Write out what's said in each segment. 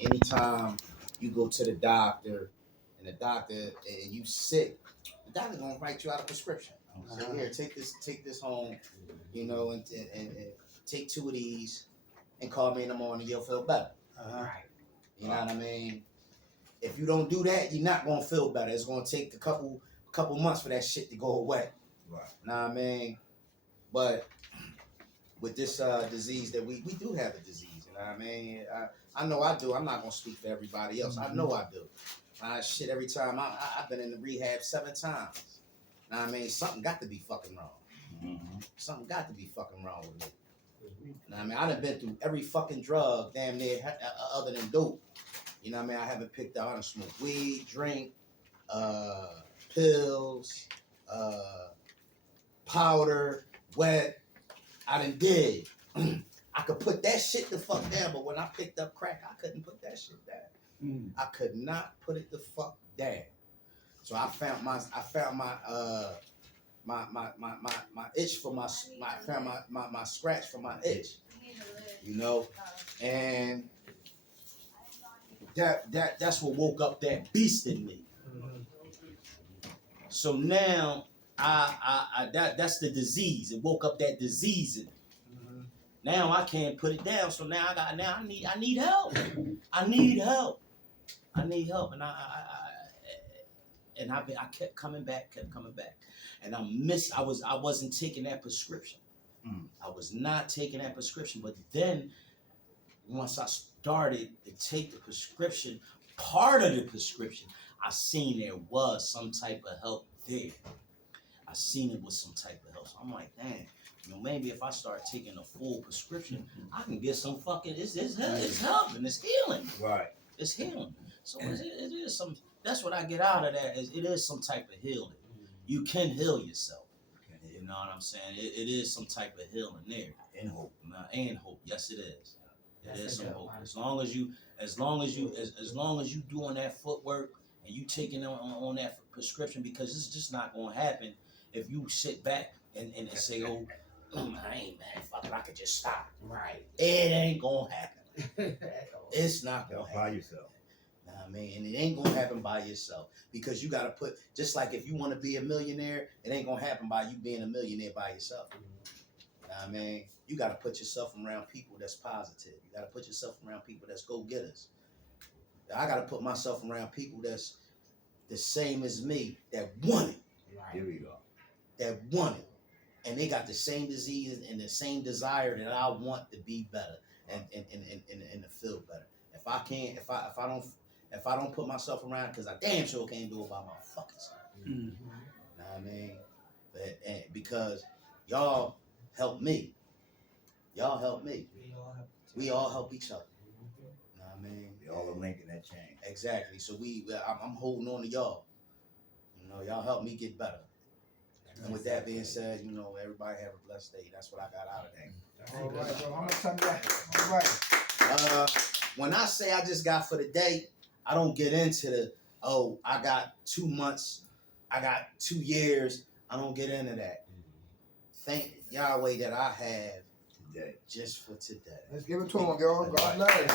anytime you go to the doctor and the doctor and you sick, the doctor gonna write you out a prescription. Say, here, take this home, and take 2 of these and call me in the morning, you'll feel better. Right. You know what I mean? If you don't do that, you're not gonna feel better. It's gonna take a couple months for that shit to go away. Right. Know what I mean? But with this disease that we do have a disease, you know what I mean? I know I do. I'm not gonna speak for everybody else. I know I do. Shit, every time I've been in the rehab 7 times. Know what I mean? Something got to be fucking wrong. Something got to be fucking wrong with me. Know what I mean? I done been through every fucking drug damn near other than dope. You know what I mean? I haven't picked up. I done smoked weed, drink, pills, powder, wet. I done did. I could put that shit the fuck down, but when I picked up crack, I couldn't put that shit down. I could not put it the fuck down. So I found my itch for my scratch for my itch. You know, and that's what woke up that beast in me. So now that's the disease. It woke up that disease in me. Now I can't put it down. So now I need help. I need help. And I kept coming back, and I wasn't taking that prescription. I was not taking that prescription. But then once I started to take the prescription, part of the prescription, I seen there was some type of help there. I seen it was some type of help. So I'm like, damn, maybe if I start taking a full prescription, I can get some fucking, it's helping, it's healing. Right. It's healing. So it is some, that's what I get out of that, is it is some type of healing. You can heal yourself. You know what I'm saying? It is some type of healing there. And hope. And hope. Yes, it is. It is some hope. As long as you doing that footwork and you taking on that prescription, because it's just not gonna happen if you sit back and say, oh, I ain't mad, fuck it, I could just stop. Right. It ain't gonna happen. It's not gonna happen. By yourself. I mean, and it ain't gonna happen by yourself, because you gotta put, just like if you want to be a millionaire, it ain't gonna happen by you being a millionaire by yourself. I mean, you gotta put yourself around people that's positive. You gotta put yourself around people that's go-getters. I gotta put myself around people that's the same as me, that want it. Right. Here we go. That want it, and they got the same disease and the same desire that I want to be better and to feel better. If I don't put myself around, because I damn sure can't do it by my fucking self. Know what I mean? Because y'all help me. Y'all help me. We all help each other. Know what I mean? We all are linked in that chain. Exactly. So I'm holding on to y'all. Y'all help me get better. And with that being said, everybody have a blessed day. That's what I got out of that. All right, bro. How much time you got? All right. When I say I just got for the day, I don't get into I got 2 months, I got 2 years. I don't get into that. Thank Yahweh that I have today, just for today. Let's give it to him, y'all. God bless.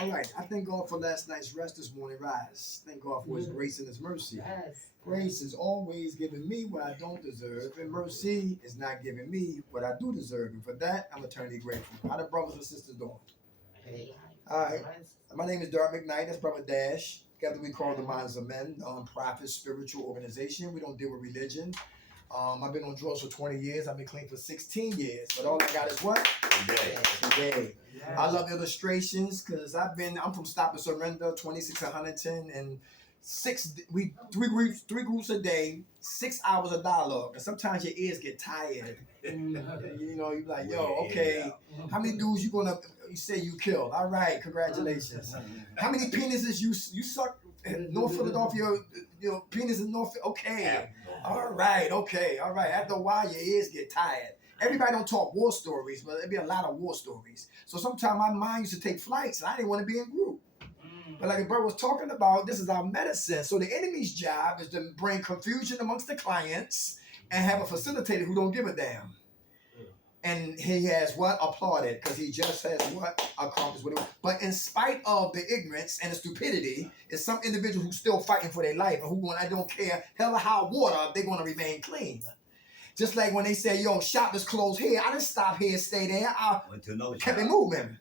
All right. I thank God for last night's rest this morning rise. Thank God for his grace and his mercy. Yes. Grace is always giving me what I don't deserve, and mercy is not giving me what I do deserve. And for that, I'm eternally grateful. How the brothers and sisters doing? Hey. All right. My name is Dark McKnight. That's Brother Dash. Together we call the Minds of Men, non-profit spiritual organization. We don't deal with religion. I've been on drugs for 20 years. I've been clean for 16 years. But all I got is what? Today. Yeah. I love illustrations because I'm from Stop and Surrender, 26 and Huntington, and three groups a day, 6 hours of dialogue. And sometimes your ears get tired. You're like, yo, okay, how many dudes you say you killed? All right, congratulations. How many penises you suck? North Philadelphia, penis in North. Okay, all right. After a while, your ears get tired. Everybody don't talk war stories, but there'd be a lot of war stories. So sometimes my mind used to take flights, and I didn't want to be in group. But like the bird was talking about, this is our medicine. So the enemy's job is to bring confusion amongst the clients and have a facilitator who don't give a damn. And he has what? Applauded, because he just has what? Accomplished what he wants. But in spite of the ignorance and the stupidity, is some individuals who still fighting for their life and who I don't care hell or high water, they're going to remain clean. Just like when they say, yo, shop is closed here, I didn't stop here and stay there. I Went to another kept it shop. moving.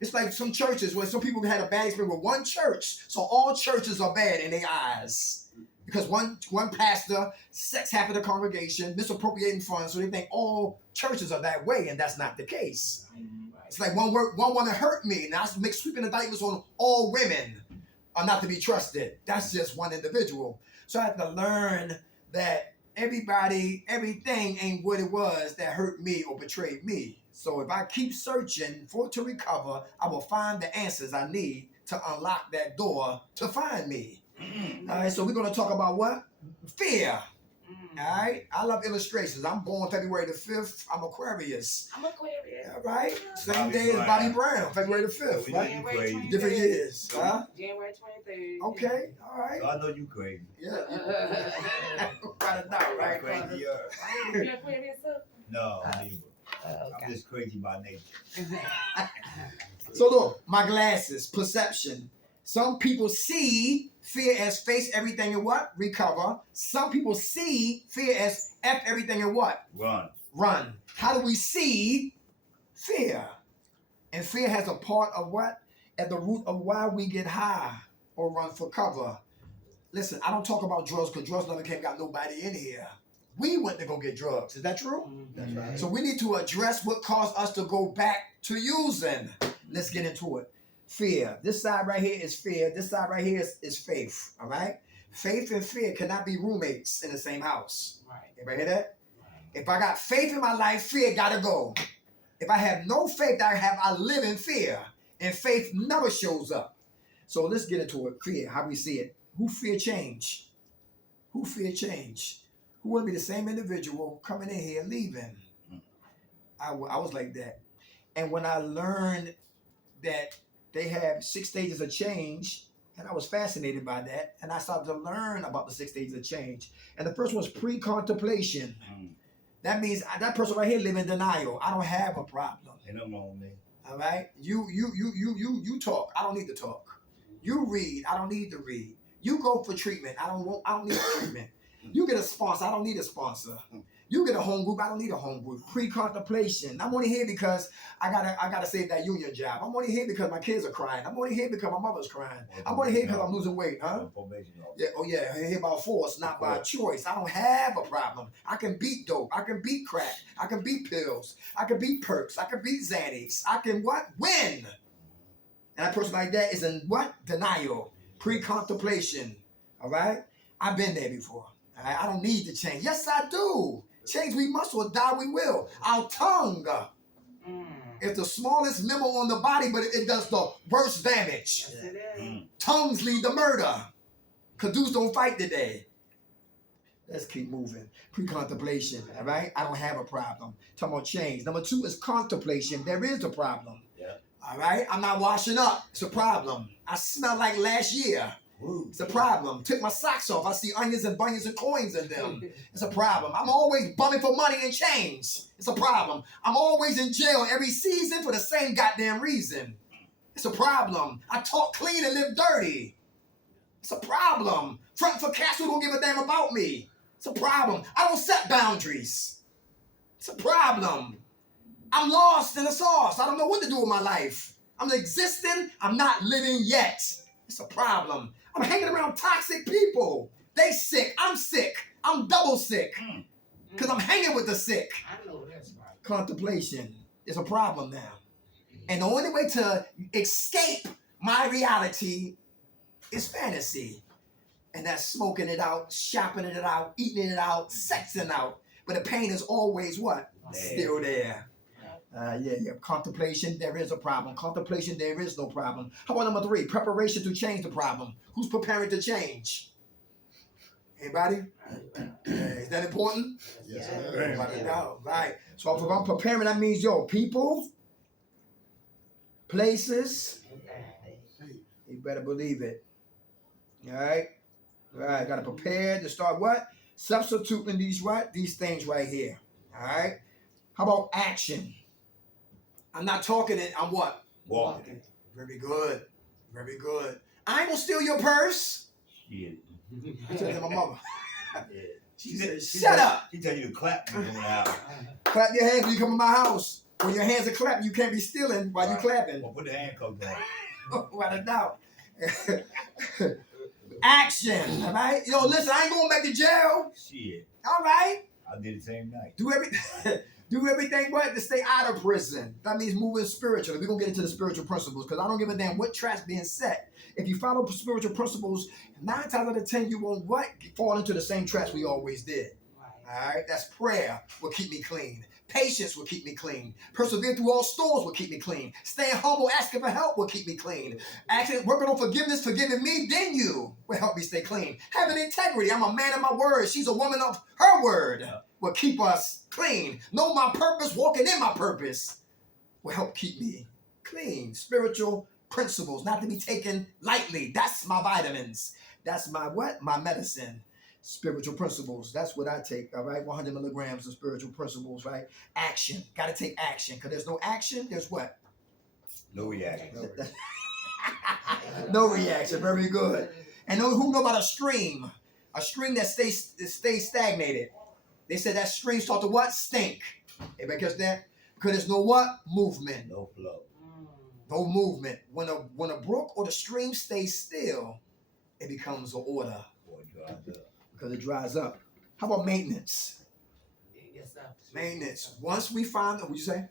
It's like some churches where some people had a bad experience with one church, so all churches are bad in their eyes. Because one pastor sets half of the congregation, misappropriating funds, so they think all churches are that way, and that's not the case. It's like one woman hurt me, now I make sweeping indictments on all women are not to be trusted. That's just one individual. So I had to learn that everybody, everything ain't what it was that hurt me or betrayed me. So if I keep searching to recover, I will find the answers I need to unlock that door to find me. All right, so we're going to talk about what? Fear. All right, I love illustrations. I'm born February the 5th. I'm Aquarius. I'm Aquarius. All right, same Bobby day as Brown. Bobby Brown, February the 5th, We right? know you crazy. Different years, huh? January 23rd. Okay, all right. So I know you crazy. Yeah. Got it out, right? Crazy. You Aquarius too? No, I'm evil. Okay. I'm just crazy by nature. So look, my glasses, perception. Some people see fear as face everything and what? Recover. Some people see fear as F everything and what? Run. Run. How do we see fear? And fear has a part of what? At the root of why we get high or run for cover. Listen, I don't talk about drugs because drugs never came got nobody in here. We went to go get drugs. Is that true? That's right. So we need to address what caused us to go back to using. Let's get into it. Fear. This side right here is fear. This side right here is faith. All right? Faith and fear cannot be roommates in the same house. Right. Everybody hear that? If I got faith in my life, fear gotta go. If I have no faith, I live in fear. And faith never shows up. So let's get into it. Fear, how we see it. Who fear change? Who fear change? Who want to be the same individual coming in here leaving? I was like that. And when I learned that they have 6 stages of change, and I was fascinated by that, and I started to learn about the 6 stages of change. And the first one was pre-contemplation. That means that person right here live in denial. I don't have a problem. Ain't nothing wrong with me. All right? You talk. I don't need to talk. You read. I don't need to read. You go for treatment. I don't need treatment. You get a sponsor. I don't need a sponsor. You get a home group. I don't need a home group. Pre-contemplation. I'm only here because I gotta save that union job. I'm only here because my kids are crying. I'm only here because my mother's crying. I'm only here because I'm losing weight, huh? Probation officer. Yeah, oh yeah, I'm here by force, not by choice. I don't have a problem. I can beat dope. I can beat crack. I can beat pills. I can beat perks. I can beat Xannies. I can what? Win. And a person like that is in what? Denial. Pre-contemplation. All right? I've been there before. All right? I don't need to change. Yes, I do. Change we must or die we will. Our tongue is the smallest memo on the body, but it does the worst damage. Yes, it is. Tongues lead to murder. Cause dudes don't fight today. Let's keep moving. Pre-contemplation, all right? I don't have a problem. Talking about change. Number 2 is contemplation. There is a problem. Yeah. All right? I'm not washing up. It's a problem. I smell like last year. Woo. It's a problem. Took my socks off. I see onions and bunions and coins in them. It's a problem. I'm always bumming for money and change. It's a problem. I'm always in jail every season for the same goddamn reason. It's a problem. I talk clean and live dirty. It's a problem. Front for cats who don't give a damn about me. It's a problem. I don't set boundaries. It's a problem. I'm lost in the sauce. I don't know what to do with my life. I'm existing. I'm not living yet. It's a problem. I'm hanging around toxic people. They sick. I'm sick. I'm double sick. Because I'm hanging with the sick. I know that's right. Contemplation is a problem now. And the only way to escape my reality is fantasy. And that's smoking it out, shopping it out, eating it out, sexing out. But the pain is always what? Still there. Yeah. Contemplation, there is a problem. Contemplation, there is no problem. How about number 3? Preparation to change the problem. Who's preparing to change? Anybody? Is that important? Yes, Yeah. sir. Everybody know, right. So if I'm preparing, that means, people, places, you better believe it. All right? All right, got to prepare to start what? Substituting these things right here. All right? How about action? I'm not talking it. I'm what? Walking. Very good. Very good. I ain't gonna steal your purse. Shit. I said to my mama. Yeah. She said, shut up. She tell you to clap when you come in the house. Clap your hands when you come in my house. When your hands are clapping, you can't be stealing while you Right. clapping. Well, put the handcuffs on. Without a doubt. Action. All right? Yo, listen, I ain't going back to jail. Shit. All right? I did the same night. Do everything what? To stay out of prison. That means moving spiritually. We're going to get into the spiritual principles because I don't give a damn what trap's being set. If you follow spiritual principles, 9 times out of 10, you won't what? Fall into the same traps we always did. All right? That's prayer will keep me clean. Patience will keep me clean. Persevere through all storms will keep me clean. Staying humble, asking for help will keep me clean. Actually, working on forgiveness, forgiving me, then you will help me stay clean. Having integrity, I'm a man of my word. She's a woman of her word. Will keep us clean. Know my purpose, walking in my purpose will help keep me clean. Spiritual principles, not to be taken lightly. That's my vitamins. That's my what? My medicine. Spiritual principles. That's what I take. All right, 100 milligrams of spiritual principles. Right? Action. Got to take action. Because there's no action. There's what? No reaction. No reaction. Very good. And who know about a stream? A stream that stays stagnated. They said that stream start to what? Stink. Everybody catch that? Because there's no what? Movement. No flow. No movement. When a brook or the stream stays still, it becomes an order. Boy, drives up. Because it dries up. How about maintenance? Maintenance. Once we find, what you say?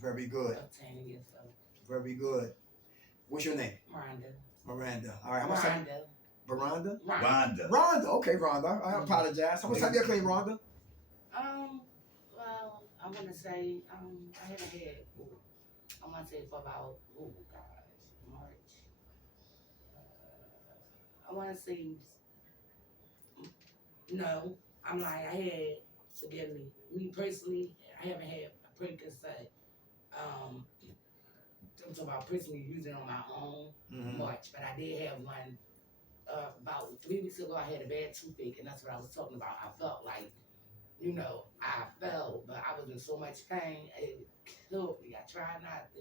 Very good. Very good. What's your name? Miranda. All right. How much time? Veranda? Rhonda. Rhonda. Okay, Rhonda. I apologize. How much time you clean, Rhonda? Well, I want to say, I haven't had, I want to say for about, March. I want to say, no, I'm like, I had, forgive me personally, I haven't had a Percocet, I'm talking about personally using on my own much, but I did have one, about 3 weeks ago. I had a bad toothache, and that's what I was talking about. I felt like, I fell, but I was in so much pain, it killed me. I tried not to,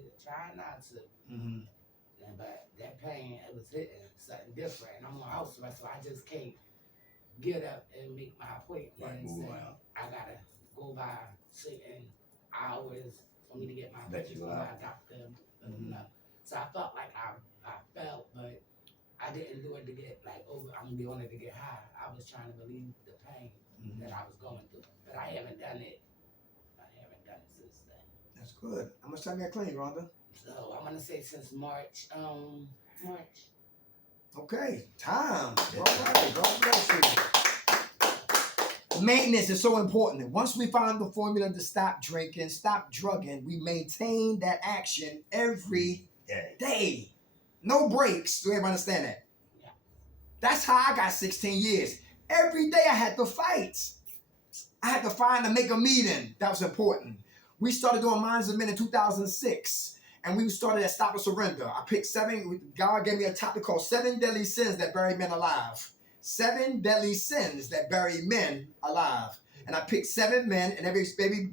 but that pain, it was hitting something different. And I'm on house arrest, so I just can't get up and make my appointments. Right, move around. I gotta go by certain hours for me to get my Bet pictures you from are. my doctor. So I felt like I felt, but I didn't do it to get I'm doing it to get high. I was trying to relieve the pain that I was going through, but I haven't done it. Since then. That's good. How much time you got clean, Rhonda? So I'm gonna say since March. March. Okay, time. All right, God bless you. Maintenance is so important. Once we find the formula to stop drinking, stop drugging, we maintain that action every day. No breaks. Do everybody understand that? Yeah. That's how I got 16 years. Every day I had to fight. I had to find and make a meeting. That was important. We started doing Minds of Men in 2006. And we started at Stop and Surrender. I picked 7. God gave me a topic called 7 Deadly Sins That Bury Men Alive. 7 Deadly Sins That Bury Men Alive. And I picked 7 men, and every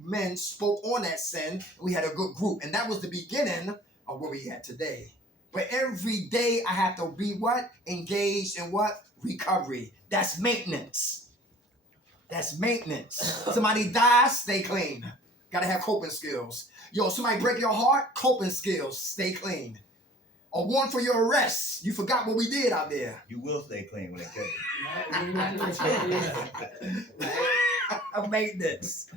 man spoke on that sin. And we had a good group. And that was the beginning of where we at today. But every day I have to be what? Engaged in what? Recovery. That's maintenance. That's maintenance. Somebody dies, stay clean. Gotta have coping skills. Yo, somebody break your heart, coping skills, stay clean. A warrant for your arrest. You forgot what we did out there. You will stay clean when they catch you. Maintenance.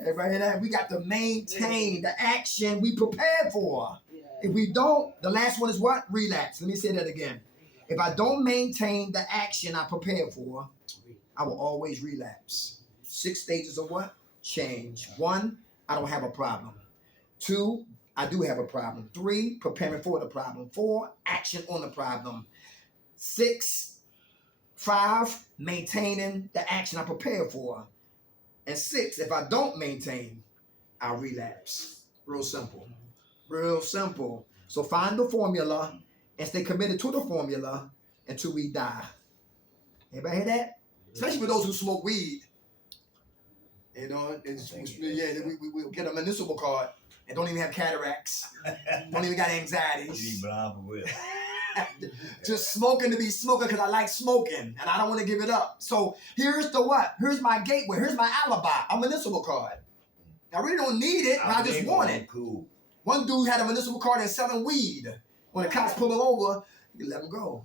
Everybody hear that? We got to maintain the action we prepared for. If we don't, the last one is what? Relapse. Let me say that again. If I don't maintain the action I prepared for, I will always relapse. 6 stages of what? Change. 1, I don't have a problem. 2, I do have a problem. 3, preparing for the problem. 4, action on the problem. 5, maintaining the action I prepared for. And 6, if I don't maintain, I'll relapse. Real simple. Real simple. So find the formula and stay committed to the formula until we die. Everybody hear that? especially for those who smoke weed. You know, we'll get a municipal card and don't even have cataracts, don't even got anxieties. Blind for real. Just smoking to be smoking because I like smoking and I don't want to give it up. So here's the what? Here's my gateway. Here's my alibi. A municipal card. I really don't need it, but I just want it. Cool. One dude had a municipal card and selling weed. When the cops pull him over, you let him go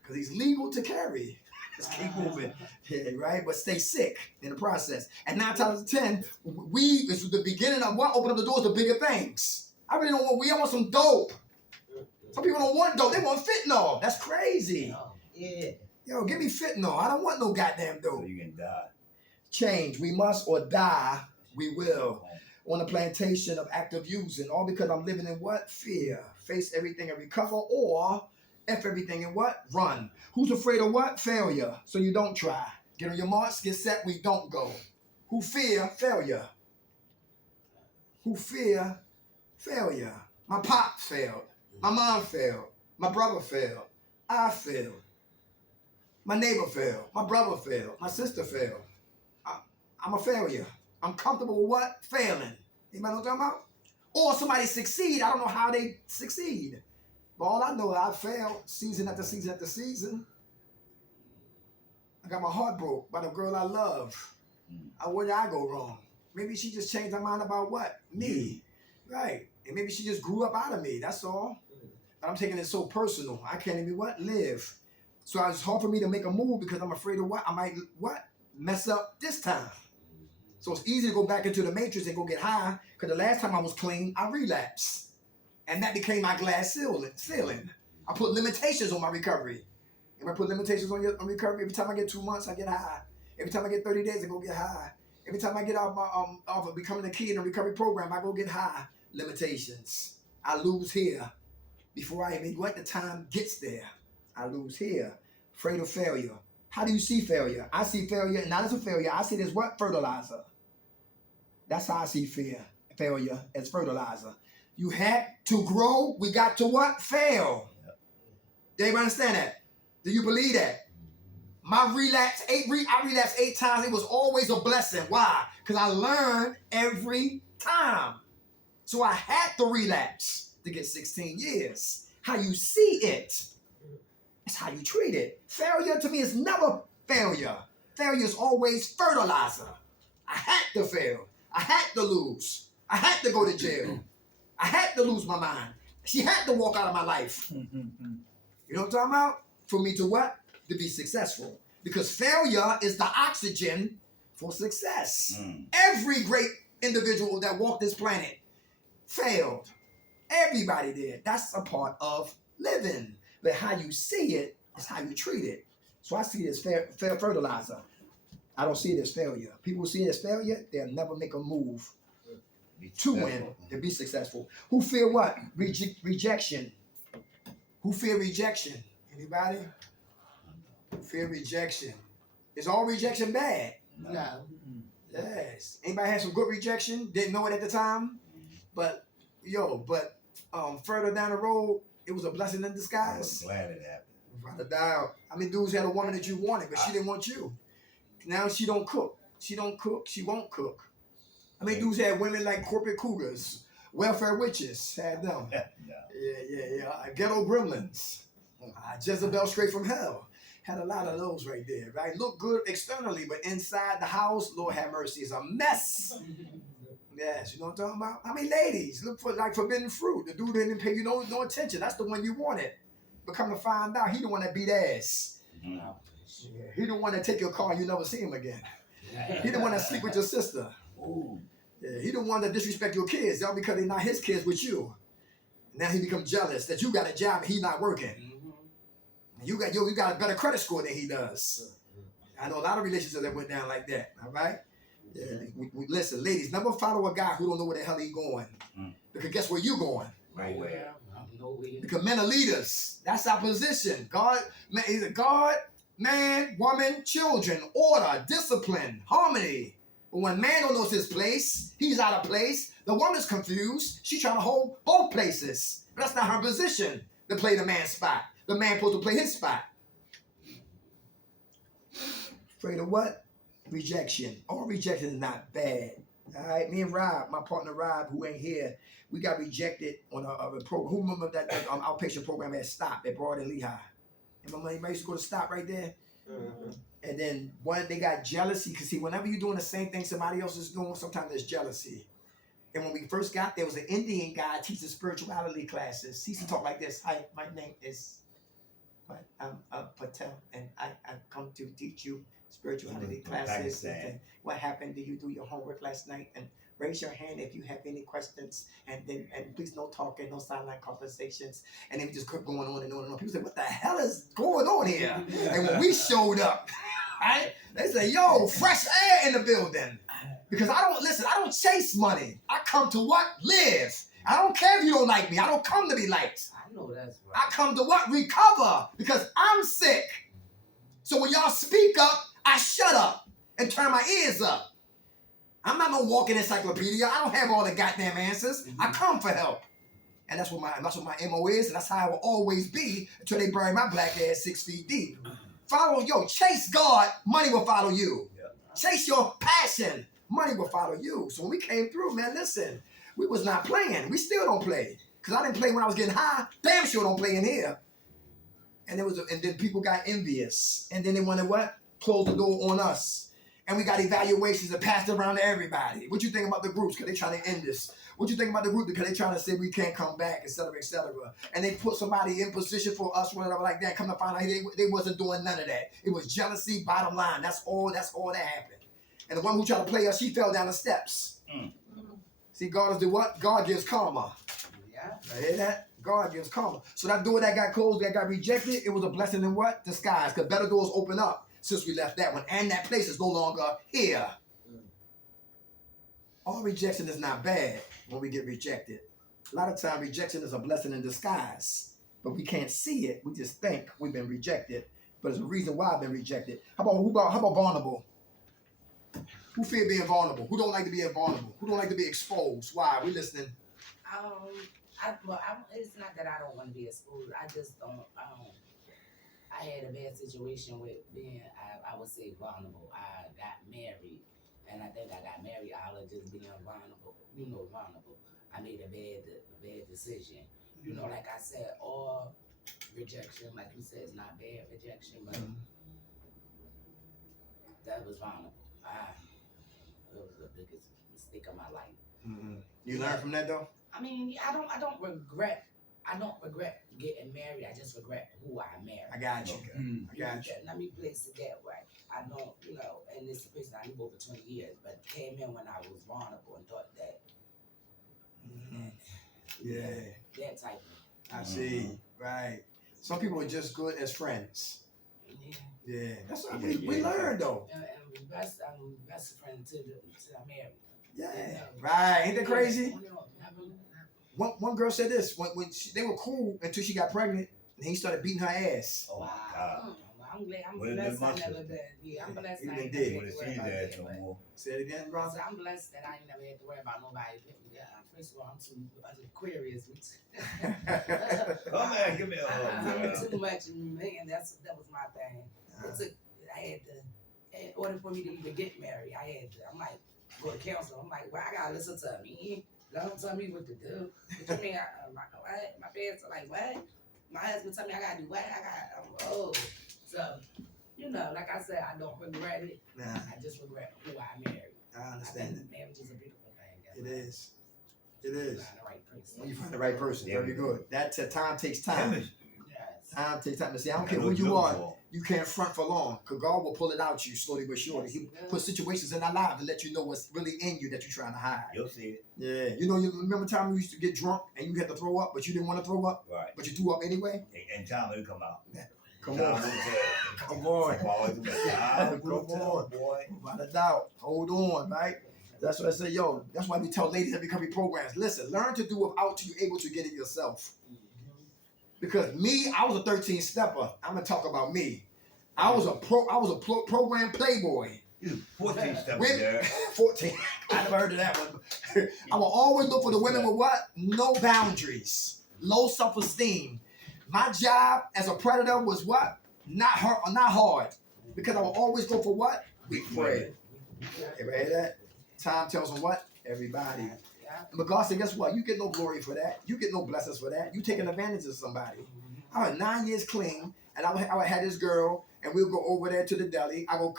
because he's legal to carry. Just keep moving, yeah, right? But stay sick in the process. And 9 times out of 10, weed is the beginning of what open up the doors to bigger things. I really don't want weed. I want some dope. Some people don't want dope. They want fentanyl. That's crazy. Yeah. Yo, give me fentanyl. I don't want no goddamn So dope. you can die. Change. We must or die. We will. On a plantation of active using, all because I'm living in what? Fear. Face everything and recover, or F everything and what? Run. Who's afraid of what? Failure. So you don't try. Get on your marks, get set, we don't go. Who fear? Failure. Who fear? Failure. My pop failed. My mom failed. My brother failed. I failed. My neighbor failed. My brother failed. My sister failed. I'm a failure. I'm comfortable with what? Failing. Anybody know what I'm talking about? Or somebody succeed. I don't know how they succeed. But all I know is I failed season after season after season. I got my heart broke by the girl I love. Where did I go wrong? Maybe she just changed her mind about what? Me. Right. And maybe she just grew up out of me. That's all. But I'm taking it so personal. I can't even what? Live. So it's hard for me to make a move because I'm afraid of what? I might what? Mess up this time. So it's easy to go back into the matrix and go get high because the last time I was clean, I relapsed. And that became my glass ceiling. I put limitations on my recovery. If I put limitations on recovery, every time I get 2 months, I get high. Every time I get 30 days, I go get high. Every time I get off of becoming a key in a recovery program, I go get high. Limitations. I lose here before I even what the time gets there. I lose here. Afraid of failure. How do you see failure? I see failure not as a failure. I see it as what? Fertilizer. That's how I see failure as fertilizer. You had to grow. We got to what? Fail. Yep. Do you understand that? Do you believe that? My relapse, I relapsed 8 times. It was always a blessing. Why? Because I learned every time. So I had to relapse to get 16 years. How you see it, it's how you treat it. Failure to me is never failure. Failure is always fertilizer. I had to fail. I had to lose. I had to go to jail. I had to lose my mind. She had to walk out of my life. You know what I'm talking about? For me to what? To be successful. Because failure is the oxygen for success. Every great individual that walked this planet failed. Everybody did. That's a part of living. But how you see it is how you treat it. So I see it as fertilizer. I don't see it as failure. People who see it as failure, they'll never make a move to win, to be successful. Who fear what? Rejection. Who fear rejection? Anybody? Fear rejection. Is all rejection bad? No. Yes. Anybody had some good rejection? Didn't know it at the time? But further down the road, it was a blessing in disguise. I'm glad it happened. Without a doubt. I mean, dudes had a woman that you wanted, but she didn't want you. Now she don't cook. She don't cook. She won't cook. I mean, dudes had women like corporate cougars, welfare witches, had them. Yeah. Ghetto gremlins. Jezebel straight from hell. Had a lot of those right there, right? Look good externally, but inside the house, Lord have mercy, is a mess. Yes, you know what I'm talking about? I mean, ladies, look for like forbidden fruit. The dude didn't pay you no attention. That's the one you wanted. But come to find out, he the one that beat ass. Yeah, he the one that take your car and you never see him again. He the one that sleep with your sister. Yeah, he the one that disrespect your kids, all because they're not his kids with you. Now he become jealous that you got a job and he not working. You got a better credit score than he does. I know a lot of relationships that went down like that. All right. Yeah. We listen, ladies, never follow a guy who don't know where the hell he going. Because guess where you going? Nowhere. Because men are leaders. That's our position. God, man, he's a God, man, woman, children, order, discipline, harmony. But when man don't know his place, he's out of place. The woman's confused. She's trying to hold both places. But that's not her position to play the man's spot. The man supposed to play his spot. Afraid of what? Rejection. All rejection is not bad. All right, me and Rob, my partner Rob, who ain't here, we got rejected on a program. Who remember that outpatient program at Stop at Broad and Lehigh? Remember anybody used to go to Stop right there? And then they got jealousy because see, whenever you're doing the same thing somebody else is doing, sometimes there's jealousy. And when we first got there, was an Indian guy teaching spirituality classes. He used to talk like this. Hi, my name is Patel, and I come to teach you spirituality classes. And what happened? Did you do your homework last night? And raise your hand if you have any questions. And please no talking, no silent conversations. And then we just kept going on and on and on. People say, what the hell is going on here? And when we showed up, right, they say, yo, fresh air in the building. Because I don't chase money. I come to what? Live. I don't care if you don't like me. I don't come to be liked. I know that's right. I come to what? Recover. Because I'm sick. So when y'all speak up, I shut up and turn my ears up. I'm not no walking encyclopedia. I don't have all the goddamn answers. I come for help. And that's what my MO is, and that's how I will always be until they bury my black ass 6 feet deep. Chase God, money will follow you. Chase your passion, money will follow you. So when we came through, man, listen, we was not playing. We still don't play. Because I didn't play when I was getting high. Damn sure don't play in here. And then people got envious. And then they wanted what? Close the door on us. And we got evaluations that passed around to everybody. What you think about the groups? Because they trying to end this. What you think about the group? Because they trying to say we can't come back, et cetera, et cetera. And they put somebody in position for us, whatever like that. Come to find out they wasn't doing none of that. It was jealousy, bottom line. That's all that happened. And the one who tried to play us, she fell down the steps. See, God is the what? God gives karma. Yeah. You hear that? God gives karma. So that door that got closed, that got rejected, it was a blessing in what? Disguise. Because better doors open up since we left that one. And that place is no longer here. All rejection is not bad when we get rejected. A lot of time rejection is a blessing in disguise. But we can't see it. We just think we've been rejected. But there's a reason why I've been rejected. How about vulnerable? Who fear being vulnerable? Who don't like to be vulnerable? Who don't like to be exposed? Why? We listening. It's not that I don't want to be exposed. I just don't. I had a bad situation with being, I would say, vulnerable. I got married, and I think I got married out of just being vulnerable. Vulnerable. I made a bad decision. Like I said, all rejection, like you said, is not bad rejection, but that was vulnerable. It was the biggest mistake of my life. You learn from that though? I mean, I don't regret getting married. I just regret who I married. I got you. I got you. Let me place it that way. I don't, and this person I knew over 20 years, but came in when I was vulnerable and thought that. Yeah. That type of. I see. Right. Some people are just good as friends. Yeah. That's what we learned though. And I'm best friend till I married. Yeah. Right. Ain't that crazy? One girl said this when they were cool until she got pregnant and he started beating her ass. Oh, wow. God. I'm blessed I never been. Yeah, I'm blessed I ain't never had to worry about that. No more. Say it again, bro. I'm blessed that I ain't never had to worry about nobody. First of all, I'm too Aquarius. Come on, give me a hug. I'm too much, man. That was my thing. In order for me to even get married, I'm like, go to counsel. I'm like, well, I gotta listen to me. Don't tell me what to do. What you mean? My parents are like, what? My husband tell me I gotta do what? So, like I said, I don't regret it. Nah. I just regret who I married. I understand it. Marriage is a beautiful thing. It is. It is. You find the right person. When you find the right person, very good. That time takes time. Yes. Time takes time to see. I don't care who you are. You can't front for long, because God will pull it out you slowly but surely. He put situations in our lives to let you know what's really in you that you're trying to hide. You'll see it. Yeah. You remember time we used to get drunk and you had to throw up, but you didn't want to throw up? Right. But you threw up anyway? And time will come out. Come on. Come on. Come on, boy. Without a doubt. Hold on, right? That's what I say, yo. That's why we tell ladies that recovery programs, listen, learn to do without you able to get it yourself. Because me, I was a 13 stepper. I'm gonna talk about me. I was a program playboy. You 14 steps there. 14. I never heard of that one. I will always look for the women with what? No boundaries, low self-esteem. My job as a predator was what? Not hard. Because I will always go for what? We pray. Everybody hear that? Time tells them what? Everybody. Yeah. But God said, guess what? You get no glory for that. You get no blessings for that. You taking advantage of somebody. I was 9 years clean, and I would have this girl, and we'll go over there to the deli. I go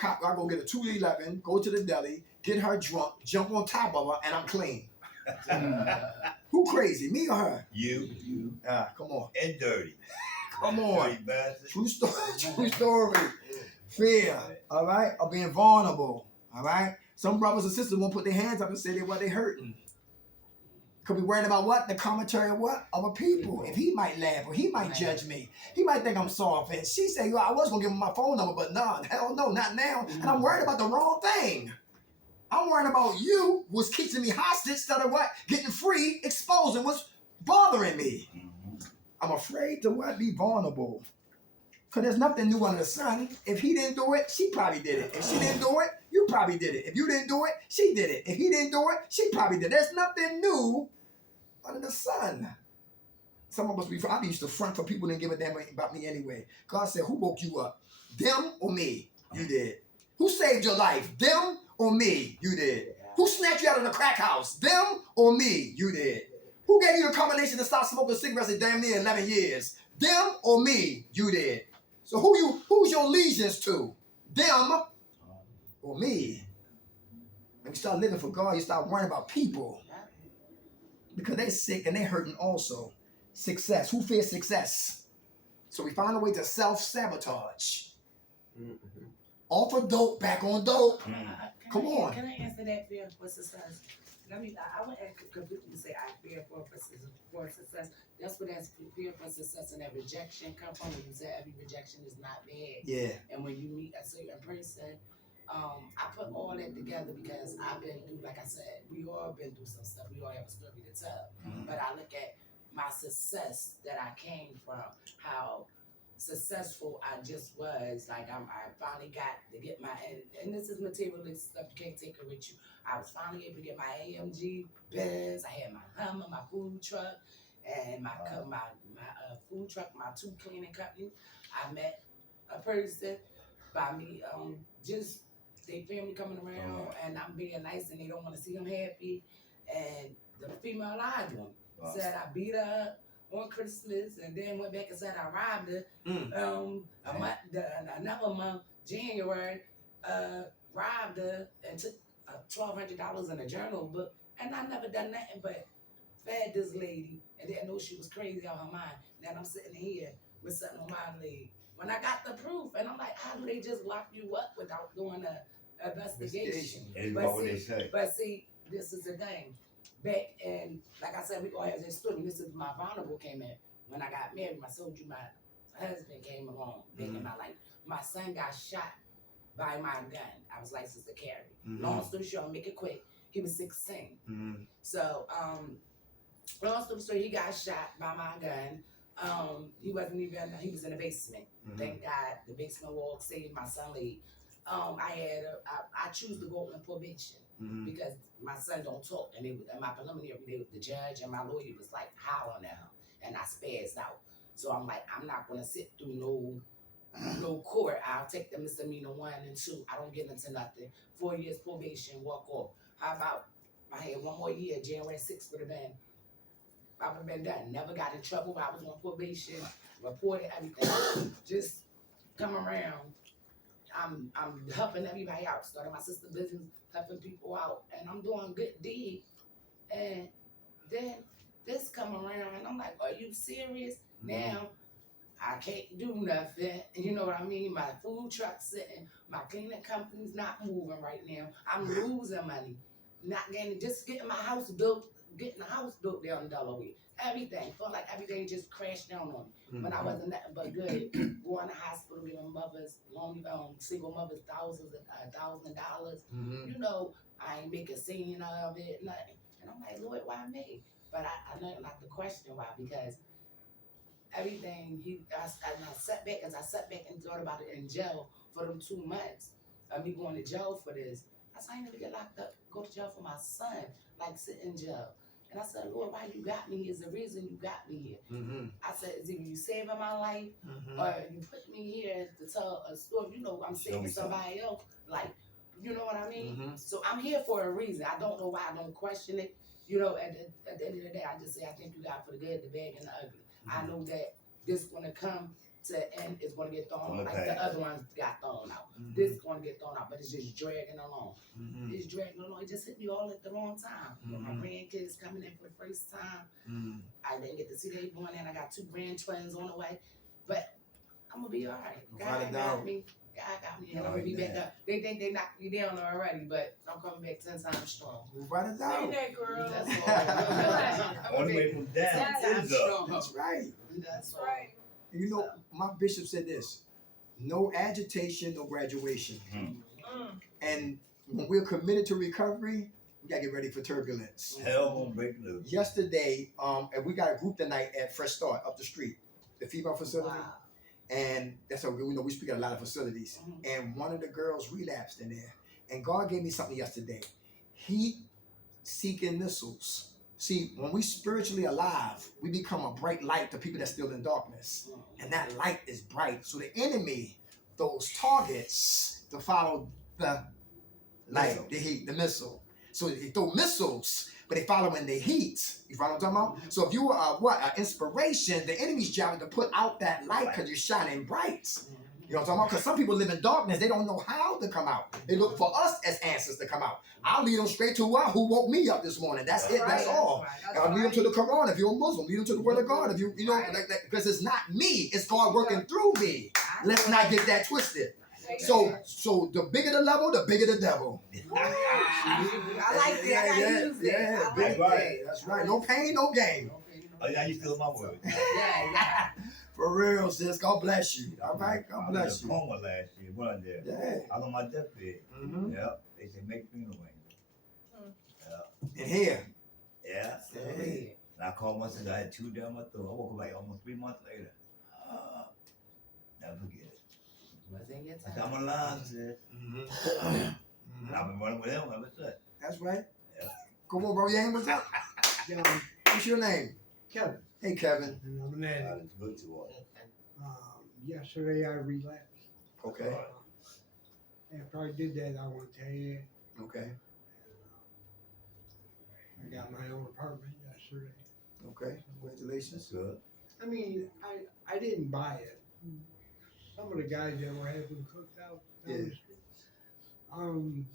get a 211, go to the deli, get her drunk, jump on top of her, and I'm clean. Who crazy, me or her? You Come on. and dirty. Come on. Dirty bastard. True story. True story. Fear, all right, of being vulnerable, all right? Some brothers and sisters won't put their hands up and say they hurting. Could be worrying about what? The commentary of what? Other people. If he might laugh or he might judge me. He might think I'm soft. And she said, I was going to give him my phone number, but no, hell no, not now. And I'm worried about the wrong thing. I'm worried about you was keeping me hostage instead of what? Getting free, exposing what's bothering me. I'm afraid to what? Be vulnerable. Because there's nothing new under the sun. If he didn't do it, she probably did it. If she didn't do it, you probably did it. If you didn't do it, she did it. If he didn't do it, she probably did it. There's nothing new under the sun. Some of us, I used to front for people didn't give a damn about me anyway. God said, who woke you up? Them or me? You did. Who saved your life? Them or me? You did. Who snatched you out of the crack house? Them or me? You did. Who gave you the combination to stop smoking cigarettes in damn near 11 years? Them or me? You did. So who's your allegiance to? Them or me? When you start living for God, you start worrying about people. Because they're sick and they're hurting also. Success. Who fears success? So we find a way to self-sabotage. Off of dope, back on dope. Come on. Can I answer that fear for success? I would completely say I fear for success. That's where that fear for success and that rejection come from. When you say every rejection is not bad. Yeah. And when you meet a certain person, I put all that together because I've been through, like I said, we all been through some stuff. We all have a story to tell. But I look at my success that I came from, how successful I just was. Like I finally got to get my, and this is materialistic stuff, you can't take it with you. I was finally able to get my AMG Benz. I had my Hummer, my food truck, and my food truck, my 2 cleaning companies. I met a person by me, just they family coming around, and I'm being nice, and they don't want to see them happy. And the female lied to them. Said I beat her up on Christmas, and then went back and said I robbed her. Another month, January, robbed her and took $1,200 in a journal book, and I never done nothing but fed this lady, and didn't know she was crazy out her mind. Then I'm sitting here with something on my leg. When I got the proof, and I'm like, how do they just lock you up without doing an investigation? But see, this is the thing. Back and like I said, we all have this story. This is my vulnerable came in when I got married. I told you my husband came along back in my life. My son got shot by my gun. I was licensed to carry. Long story short, I'll make it quick. He was 16. So long story short, he got shot by my gun. He was in the basement. Thank God the basement wall saved my son leg. I choose to go on probation because my son don't talk, and my preliminary, the judge and my lawyer was like howling at him, and I spazzed out. So I'm like, I'm not gonna sit through no court. I'll take the misdemeanor 1 and 2. I don't get into nothing. 4 years probation, walk off. How about I had 1 more year? January 6th would have been. I would have been done. Never got in trouble. I was on probation. Reported everything. Just come around. I'm helping everybody out. Started my sister business, helping people out, and I'm doing good deed. And then this come around, and I'm like, are you serious? Now I can't do nothing. You know what I mean? My food truck's sitting. My cleaning company's not moving right now. I'm losing money. Not getting, just getting my house built, getting a house built down in Delaware. Everything. Felt like everything just crashed down on me. When I wasn't nothing but good. Going to hospital, giving mothers, single mothers $1,000. You know, I ain't make a scene of it, nothing. And I'm like, Lord, why me? But I learned not to question why, because everything, I sat back and thought about it in jail for them 2 months of me going to jail for this. I said, I ain't never get locked up, go to jail for my son, like sit in jail. And I said, Lord, why you got me here is the reason you got me here. Mm-hmm. I said, it's either you saving my life Mm-hmm. or you put me here to tell a story. You know, I'm saving me somebody else. Like, you know what I mean? Mm-hmm. So I'm here for a reason. I don't know why. I don't question it. You know, at the end of the day, I just say, I thank you, God, for the good, the bad, and the ugly. I know that this going to come to an end. It's going to get thrown out like the other ones got thrown out. This is going to get thrown out, but it's just dragging along. Mm-hmm. It's dragging along. It just hit me all at the wrong time. My grandkids coming in for the first time. Mm-hmm. I didn't get to see they born, and I got 2 grand twins on the way. But I'm going to be all right. God got me. God got me. And I'm going to be back up. They think they knocked me down already, but I'm coming back 10 times strong. Write it down. that, girl. That's all. I'm Only gonna way from down 10 times is up. strong. That's right. That's all. Right. You know, my bishop said this: no agitation, no graduation. Mm. And when we're committed to recovery, we gotta get ready for turbulence. Hell gonna break loose. Yesterday, and we got a group tonight at Fresh Start up the street, the female facility, Wow. and that's how we know we speak at a lot of facilities. And one of the girls relapsed in there, and God gave me something yesterday: heat-seeking missiles. See, when we spiritually alive, we become a bright light to people that's still in darkness. And that light is bright. So the enemy, those targets to follow the light, the heat, the missile. So they throw missiles, but they follow in the heat. You follow what I'm talking about? So if you are an inspiration, the enemy's job is to put out that light because you're shining bright. You know what I'm talking about? Because some people live in darkness. They don't know how to come out. They look for us as answers to come out. I'll lead them straight to who woke me up this morning. That's it. That's all. I'll lead them to the Quran if you're a Muslim. Lead them to the Word of God if you know, because it's not me. It's God working through me. Let's not get that twisted. So the bigger the level, the bigger the devil. I like that. I use that. Yeah, I big like right. That's right. No pain, no gain. Oh, yeah, you still my word. Yeah. For real, sis. God bless you. All right, God bless I was in a you. coma last year. One there. Yeah. I was on my deathbed. Mm-hmm. Yeah. They said make funeral arrangements. And here. Yeah. Hey. And I called my sister. I had 2 down my throat. I woke up like almost 3 months later. Never forget it. Wasn't your I said, time. I'm alive, sis. And I've been running with him ever since. That's right. Yeah. Come on, bro. You ain't what's up? John, What's your name? Kevin, Hey, Kevin. and I'm an God addict. is good to us. Yesterday I relapsed. Okay. After I did that, I went to AA. Okay. I got my own apartment yesterday. Okay. Congratulations. Good. I mean, I didn't buy it. Some of the guys that were having cooked out down the street,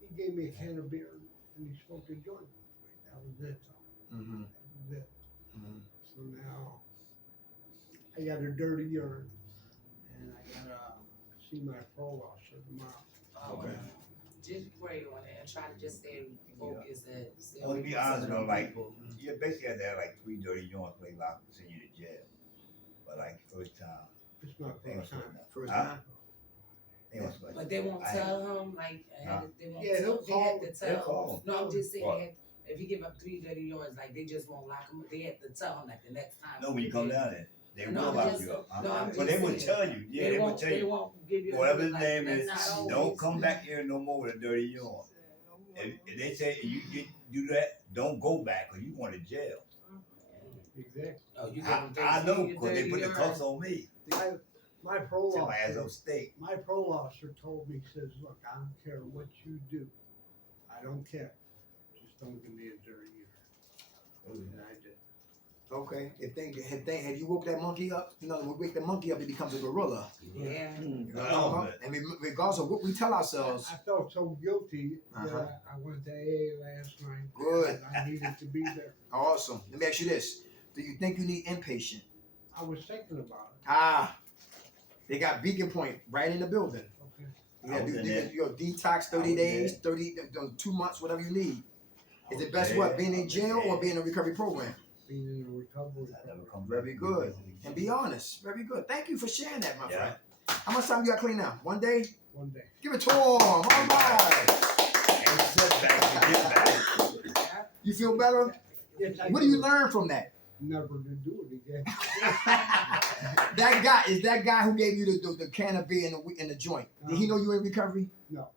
he gave me a can of beer and he smoked a joint. That was it. Mm-hmm. That was it. Mm-hmm. So now I got a dirty urine and I gotta see my parole officer tomorrow. Okay. Just pray on it and try to just stay focused and stay Well, to be away from honest, some of though, them like, people. you basically had to have like 3 dirty joints, they lock and send you to jail. But like, first time, It's my first time. First Huh? time. they was like, But they won't I- tell him, like, Huh? they won't Yeah, tell, they'll they have to they'll tell. call. No, I'm just saying, What? they have, if you give up 3 dirty yards, like, they just won't lock him. They have to tell him, like, the next time. no, when you come down there, they No, will I'm lock just- you up. no, I'm But they just would saying. tell you, yeah, they would tell They you, won't give you. whatever his like, name that's is, not don't always- come back here no more with a dirty yarn. If they say you do that, don't go back because you going to jail. Exactly. Oh, you give I, them I know 13 because they dirty put the yards. cuffs on me. My parole Tell my ass officer, up state. my parole officer told me, he says, look, I don't care what you do. I don't care. Just don't give me a dirty urine. And I did. Okay. Have you woke that monkey up? You know, when we wake the monkey up, it becomes a gorilla. Yeah. You know, Oh, and regardless of what we tell ourselves, I felt so guilty that Uh-huh. I went to AA last night. Good. I needed to be there. awesome. Let me ask you this: do you think you need inpatient? I was thinking about They got Beacon Point right in the building. it. Okay. You got I was to in do there. your detox, 30 I was days, 2 months, whatever you need. Is it best what, being in jail or being in a recovery program? Being in a recovery. I never come Very back. good. And be honest. Very good. Thank you for sharing that, my Yeah. friend. How much time you got clean now? 1 day? One day. Give it to him. All right. Ain't setbacks to get back. You feel better? Yes, I What do you learn from that? Never to do it again. That guy is that guy who gave you the can of beer in the joint. Did he know you in recovery? No.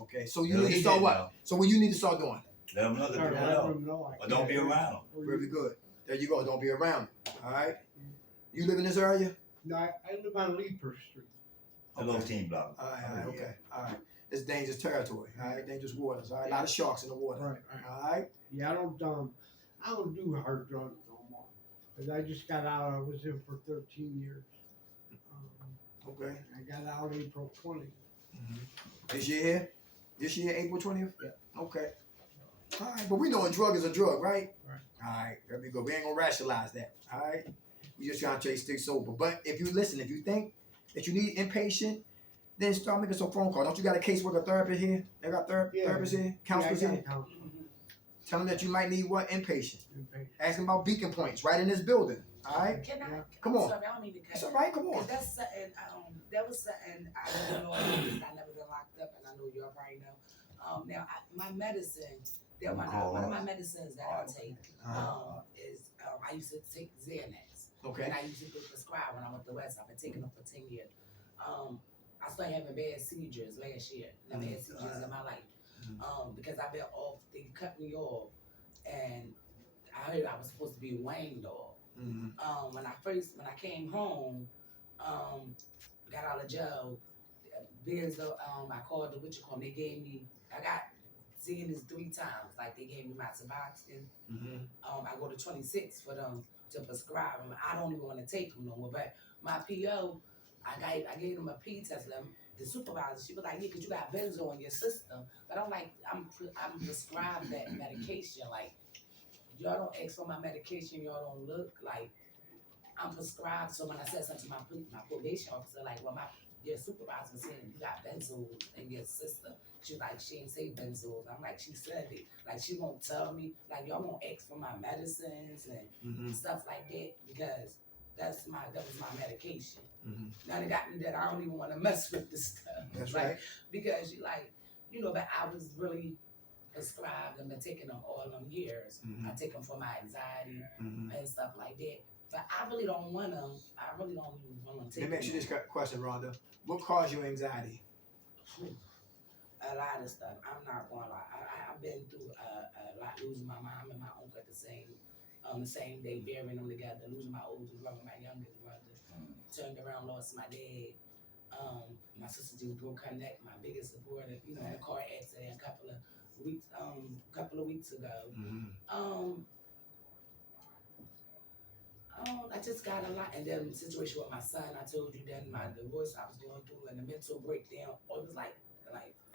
Okay, so you No, need to he start didn't what? know. So what you need to start doing? Let them know. Or let them know I Or don't be can't. around them. Very good. There you go. Don't be around it. All right. You live in this area? No, I live on Leaper Street. The little team block. All right. Okay. All right. It's dangerous territory. All right. Dangerous waters. All right. A lot of sharks in the water. Right. All right. Yeah, I don't do hard drugs no more. 'Cause I just got out. I was in for 13 years. Okay. I got out April 20th. This year here? This year, April 20th? Yeah. Okay. All right. But we know a drug is a drug, right? Right. All right. There we go. We ain't gonna rationalize that. All right. We just trying to tell you stay sober. But if you listen, if you think that you need inpatient, then start making some phone calls. Don't you got a caseworker therapist here? They got Yeah. therapists here, counselors Yeah, I here. got counselors. Tell them that you might need what inpatient. Inpatient. Ask them about beacon points right in this building. All right. Can I? Yeah. Come I'm on. Sorry, I don't mean to cut. It's all right. Come on. Cause that's something. That was something I didn't know. I never been locked up, and I know y'all probably know. Now my medicine. One of my medicines that I take is I used to take Xanax. Okay. And I used to get prescribed when I went to West. I've been taking them for 10 years. I started having bad seizures last year. Never had seizures in my life. Because I've been off. They cut me off, and I heard I was supposed to be weaned off. When I came home, got out of jail, I called the they gave me, I got seeing this 3 times, like they gave me my Suboxone. I go to 26 for them to prescribe them. I don't even want to take them no more, but my PO, I gave them a P test. The supervisor, she was like, yeah, 'cause you got benzo in your system. But I'm like, I'm prescribed that medication. Like, y'all don't ask for my medication, y'all don't look like I'm prescribed. So when I said something to my probation officer, like, well, your supervisor was saying you got benzos in your system. She was like, she ain't say benzos. I'm like, she said it. Like, she won't tell me. Like, y'all won't ask for my medicines and stuff like that because that was my medication. Now they got me that I don't even want to mess with this stuff. That's like, right. Because but I was really prescribed and been taking them all them years. I take them for my anxiety and stuff like that. But I really don't want them. I really don't even want to take Let me ask you them. this question, Rhonda. What caused you anxiety? A lot of stuff. I'm not going to lie. I've been through a lot, losing my mom and my uncle at the same day, burying them together, losing my oldest brother, my youngest brother, turned around, lost my dad. My sister just broke her neck, my biggest supporter, in a car accident a couple of weeks ago. I just got a lot, and then the situation with my son, I told you then my divorce I was going through and the mental breakdown, it was like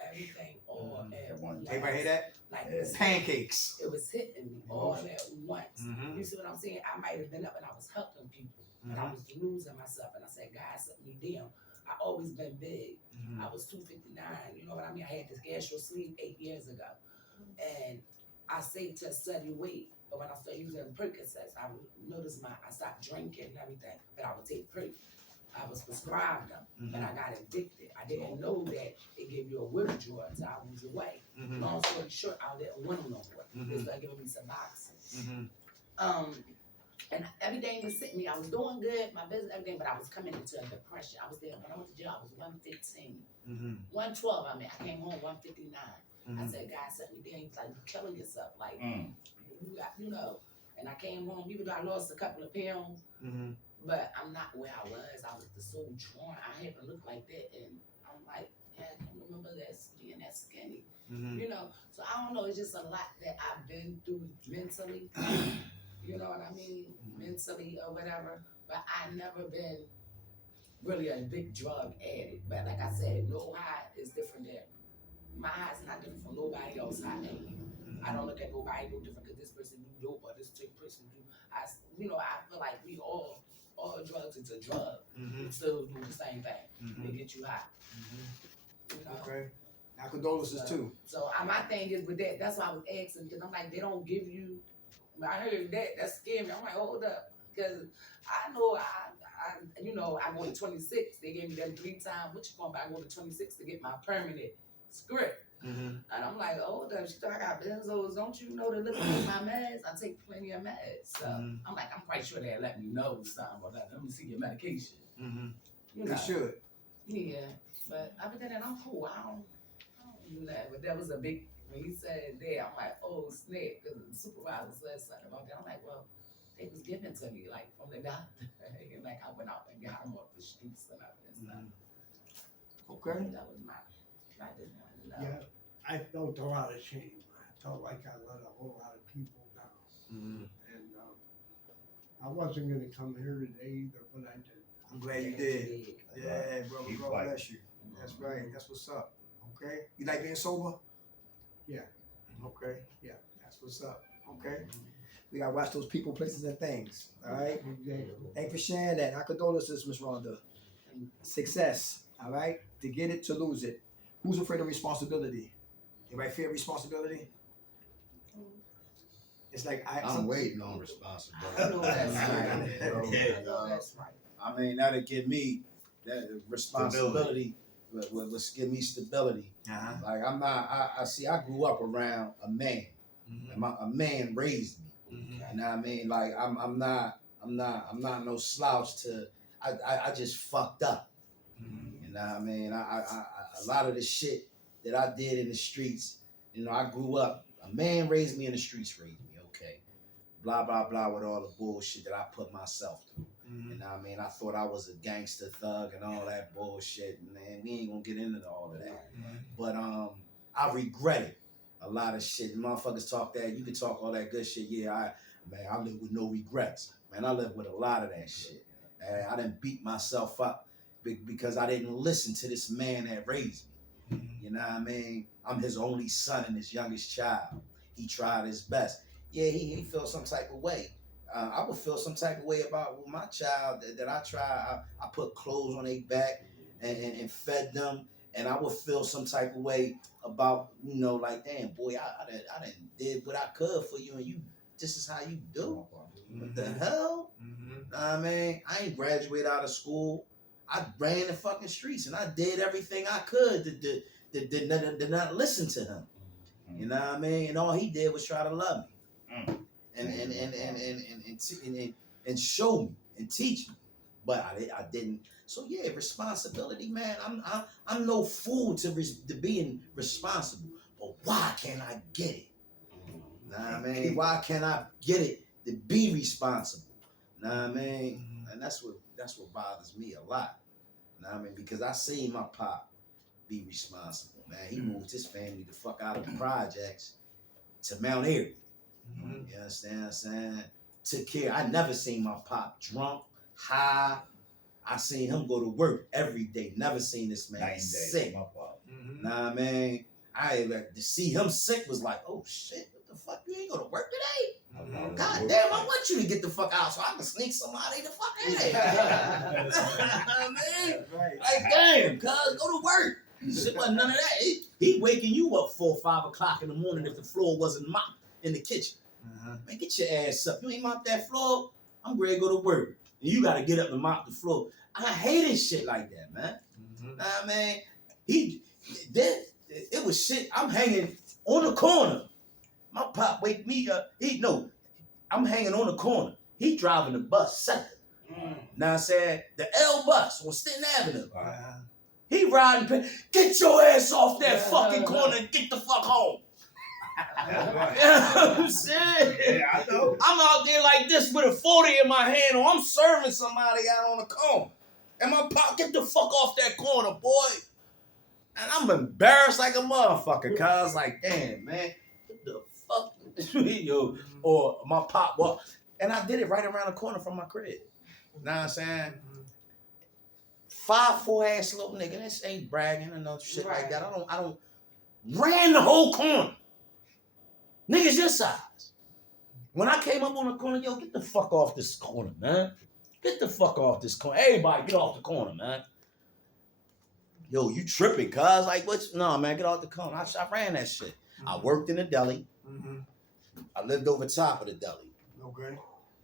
everything all at once. Everybody hear that? Like Pancakes. it was hitting me all at once. You see what I'm saying? I might have been up and I was helping people, but I was losing myself, and I said, God set me down. I always been big. I was 259. You know what I mean? I had this gastro sleeve 8 years ago, and I say to study weight. But when I started using Percocets, I noticed I stopped drinking and everything, but I would take Perc. I was prescribed them, but I got addicted. I didn't know that it gave you a withdrawal until I was away. Long story short, I didn't want them no more. They started giving me Suboxone. And everything was sitting me. I was doing good, my business, everything, but I was coming into a depression. I was there when I went to jail. I was 115, 112. I came home 159. I said, God sent me there. He's like, you're killing yourself. Like, you got, And I came home, even though I lost a couple of pounds, but I'm not where I was. I was so drawn. I haven't looked like that. And I'm like, yeah, I can remember that being that skinny. So I don't know. It's just a lot that I've been through mentally. You know what I mean? Mentally or whatever. But I never been really a big drug addict. But like I said, no high is different than my high is not different from nobody else's high. I don't look at nobody no different because this person do dope or this person do. I feel like we all drugs is a drug. We still do the same thing. They get you high. Okay. Our condolences too. So my thing is with that. That's why I was asking because I'm like, they don't give you. I heard that scared me. I'm like, hold up, because I know I go to 26. They gave me them 3 times. I go to 26 to get my permanent script. And I'm like, hold up, she thought I got benzos. Don't you know to look at my meds? I take plenty of meds. So I'm like, I'm quite sure they let me know something about that. Let me see your medication. They should. Yeah, but other than that, I'm cool. I don't do that. But that was a big when he said that, I'm like, oh snap, because the supervisor said something about that. I'm like, well, they was given to me like from the doctor. And like I went out and got them off the streets and stuff. Okay. That was my. I just wanted to know. Yeah, I felt a lot of shame. I felt like I let a whole lot of people down. Mhm. And I wasn't going to come here today either, but I did. I'm glad you did. Yeah, brother. Keep God fighting. bless you. That's right. That's what's up. Okay. You like being sober? Yeah. Okay. Yeah. That's what's up. Okay. We gotta watch those people, places, and things. All right. Exactly. Thank you for sharing that. Our condolences, Miss Rhonda. Success. All right. To get it, to lose it. Who's afraid of responsibility? Anybody fear responsibility? It's like I'm waiting on I responsibility. know that's Yeah. right. Yeah. I know that's right. I mean, that'll give me that responsibility. Let's give me stability. Uh-huh. Like I'm not. I see. I grew up around a man. Mm-hmm. A man raised me. You know what I mean? Like I'm not no slouch to. I just fucked up. You know what I mean? I a lot of the shit that I did in the streets. You know, I grew up. A man raised me in the streets. Raised me. Okay. Blah blah blah with all the bullshit that I put myself through. You know what I mean? I thought I was a gangster thug and all that bullshit. Man, we ain't gonna get into all of that. But I regretted a lot of shit. Motherfuckers talk that, you can talk all that good shit. Yeah, I live with no regrets. Man, I live with a lot of that shit. And I didn't beat myself up because I didn't listen to this man that raised me. You know what I mean? I'm his only son and his youngest child. He tried his best. Yeah, he felt some type of way. I would feel some type of way about my child that I tried. I put clothes on their back and fed them, and I would feel some type of way about, you know, like, damn, boy, I done did what I could for you, and you, this is how you do? What the hell? I mean, I ain't graduated out of school. I ran the fucking streets, and I did everything I could to not listen to him. You know what I mean? And all he did was try to love me. And show me and teach me, but I didn't. So yeah, responsibility, man. I'm no fool to being responsible, but why can't I get it? Nah, I mean, why can't I get it to be responsible? Nah, I mean, and that's what bothers me a lot. Nah, I mean, because I seen my pop be responsible, man. He moved his family the fuck out of the projects to Mount Airy. You understand what I'm saying? Took care. I never seen my pop drunk, high. I seen him go to work every day. Never seen this man sick. Nah, I mean, to see him sick was like, oh shit, what the fuck? You ain't go to work today? God damn, I want you to get the fuck out so I can sneak somebody the fuck in there. I mean, like damn, cuz go to work. Shit wasn't none of that. He waking you up 4 or 5 o'clock in the morning if the floor wasn't mopped in the kitchen. Man, get your ass up. You ain't mopped that floor, I'm ready to go to work. And you gotta get up and mop the floor. I hated shit like that, man. Nah, man. It was shit. I'm hanging on the corner. My pop wake me up. I'm hanging on the corner. He driving the bus second. Now I said the L bus on Stenton Avenue. He riding. Get your ass off that fucking corner and get the fuck home. You know what I'm saying? Yeah, I know. I'm out there like this with a 40 in my hand, or I'm serving somebody out on the corner. And my pop, get the fuck off that corner, boy. And I'm embarrassed like a motherfucker, cuz like, damn, man, what the fuck? Yo, or my pop walk. And I did it right around the corner from my crib. Know what I'm saying? 5'4" ass little nigga. This ain't bragging or no shit like that. I don't ran the whole corner. Niggas your size. When I came up on the corner, yo, get the fuck off this corner, man. Get the fuck off this corner. Everybody get off the corner, man. Yo, you tripping, cuz. Like, what? No, man, get off the corner. I ran that shit. I worked in the deli. I lived over top of the deli. Okay.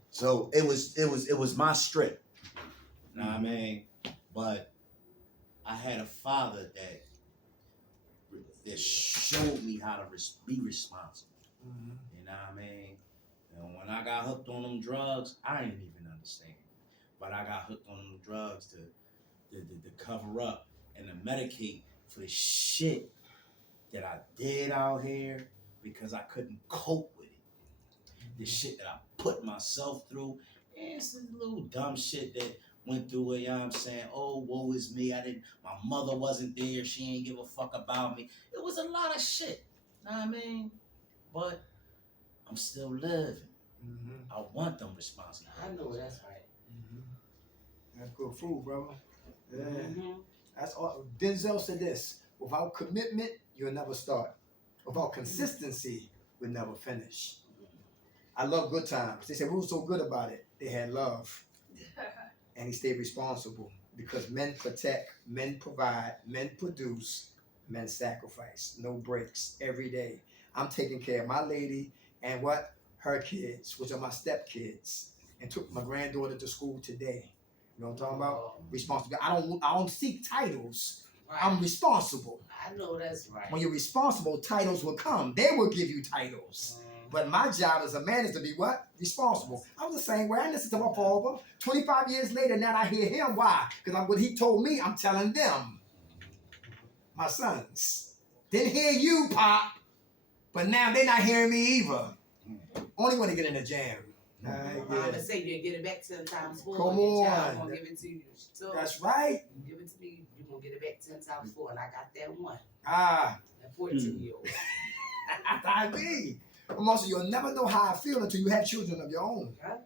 So it was my strip. Know what I mean? But I had a father that showed me how to be responsible. You know what I mean? And when I got hooked on them drugs, I didn't even understand. But I got hooked on them drugs to cover up and to medicate for the shit that I did out here because I couldn't cope with it. The shit that I put myself through, and some little dumb shit that went through it, you know what I'm saying? Oh, woe is me. My mother wasn't there. She ain't give a fuck about me. It was a lot of shit. Know what I mean? But I'm still living. I want them responsible. I know that's right. That's good food, brother. Yeah. Mm-hmm. That's all. Denzel said this: without commitment, you'll never start. Without consistency, we'll never finish. I love good times. They said we were so good about it. They had love, and he stayed responsible because men protect, men provide, men produce, men sacrifice. No breaks every day. I'm taking care of my lady and what her kids, which are my stepkids, and took my granddaughter to school today. You know what I'm talking about? Responsible. I don't seek titles. Right. I'm responsible. I know that's right. When you're responsible, titles will come. They will give you titles. But my job as a man is to be what? Responsible. I was the same way. I listened to my father. 25 years later, now I hear him. Why? Because what he told me, I'm telling them. My sons. Didn't hear you, Pop. But now they're not hearing me either. Only when they get in the jam. Mama say you get it back 10 times 4. Come Your on. child gonna give it to you. She told That's right. you give it to me, you gonna get it back 10 times 4. And I got that one. Ah. That 14-year-old. I be. I'm also, you'll never know how I feel until you have children of your own. Right.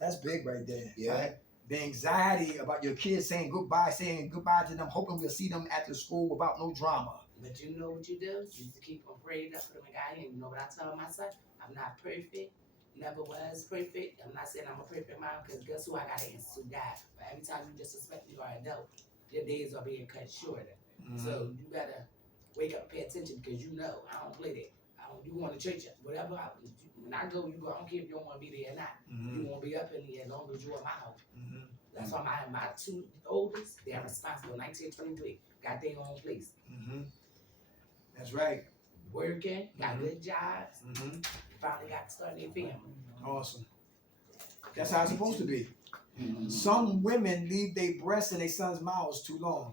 That's big right there. Yeah. Right? The anxiety about your kids saying goodbye to them, hoping we'll see them after school without no drama. But you know what you do? You used to keep them prayed up for them and God. And you know what I tell myself? I'm not perfect. Never was perfect. I'm not saying I'm a perfect mom because guess who I got to answer to? God. But every time you disrespect me or an adult, your days are being cut shorter. So you better wake up and pay attention because you know I don't play that. You going to church, whatever. When I go, you go. I don't care if you don't want to be there or not. You won't be up in there as long as you're in my house. That's why my 2 oldest, they're responsible. 19 and 23, got their own place. That's right. Working, got good jobs. Finally got to start their family. Awesome. That's how it's supposed to be. Some women leave their breasts in their sons' mouths too long.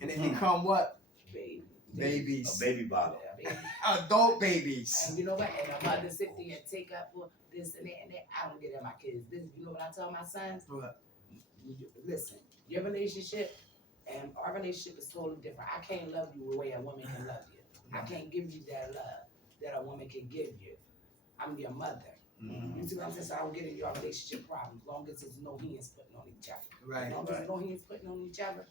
And they become what? Baby. Babies. A baby bottle. Yeah, baby. Adult babies. And you know what? And my mother sit there and take up for this and that. I don't get at my kids. This, you know what I tell my sons? What? Listen, your relationship and our relationship is totally different. I can't love you the way a woman can love you. I can't give you that love that a woman can give you. I'm your mother. You see what I'm saying? So I don't get in your relationship problem as long as there's no hands putting on each other. Right. As long as there's no hands putting on each other,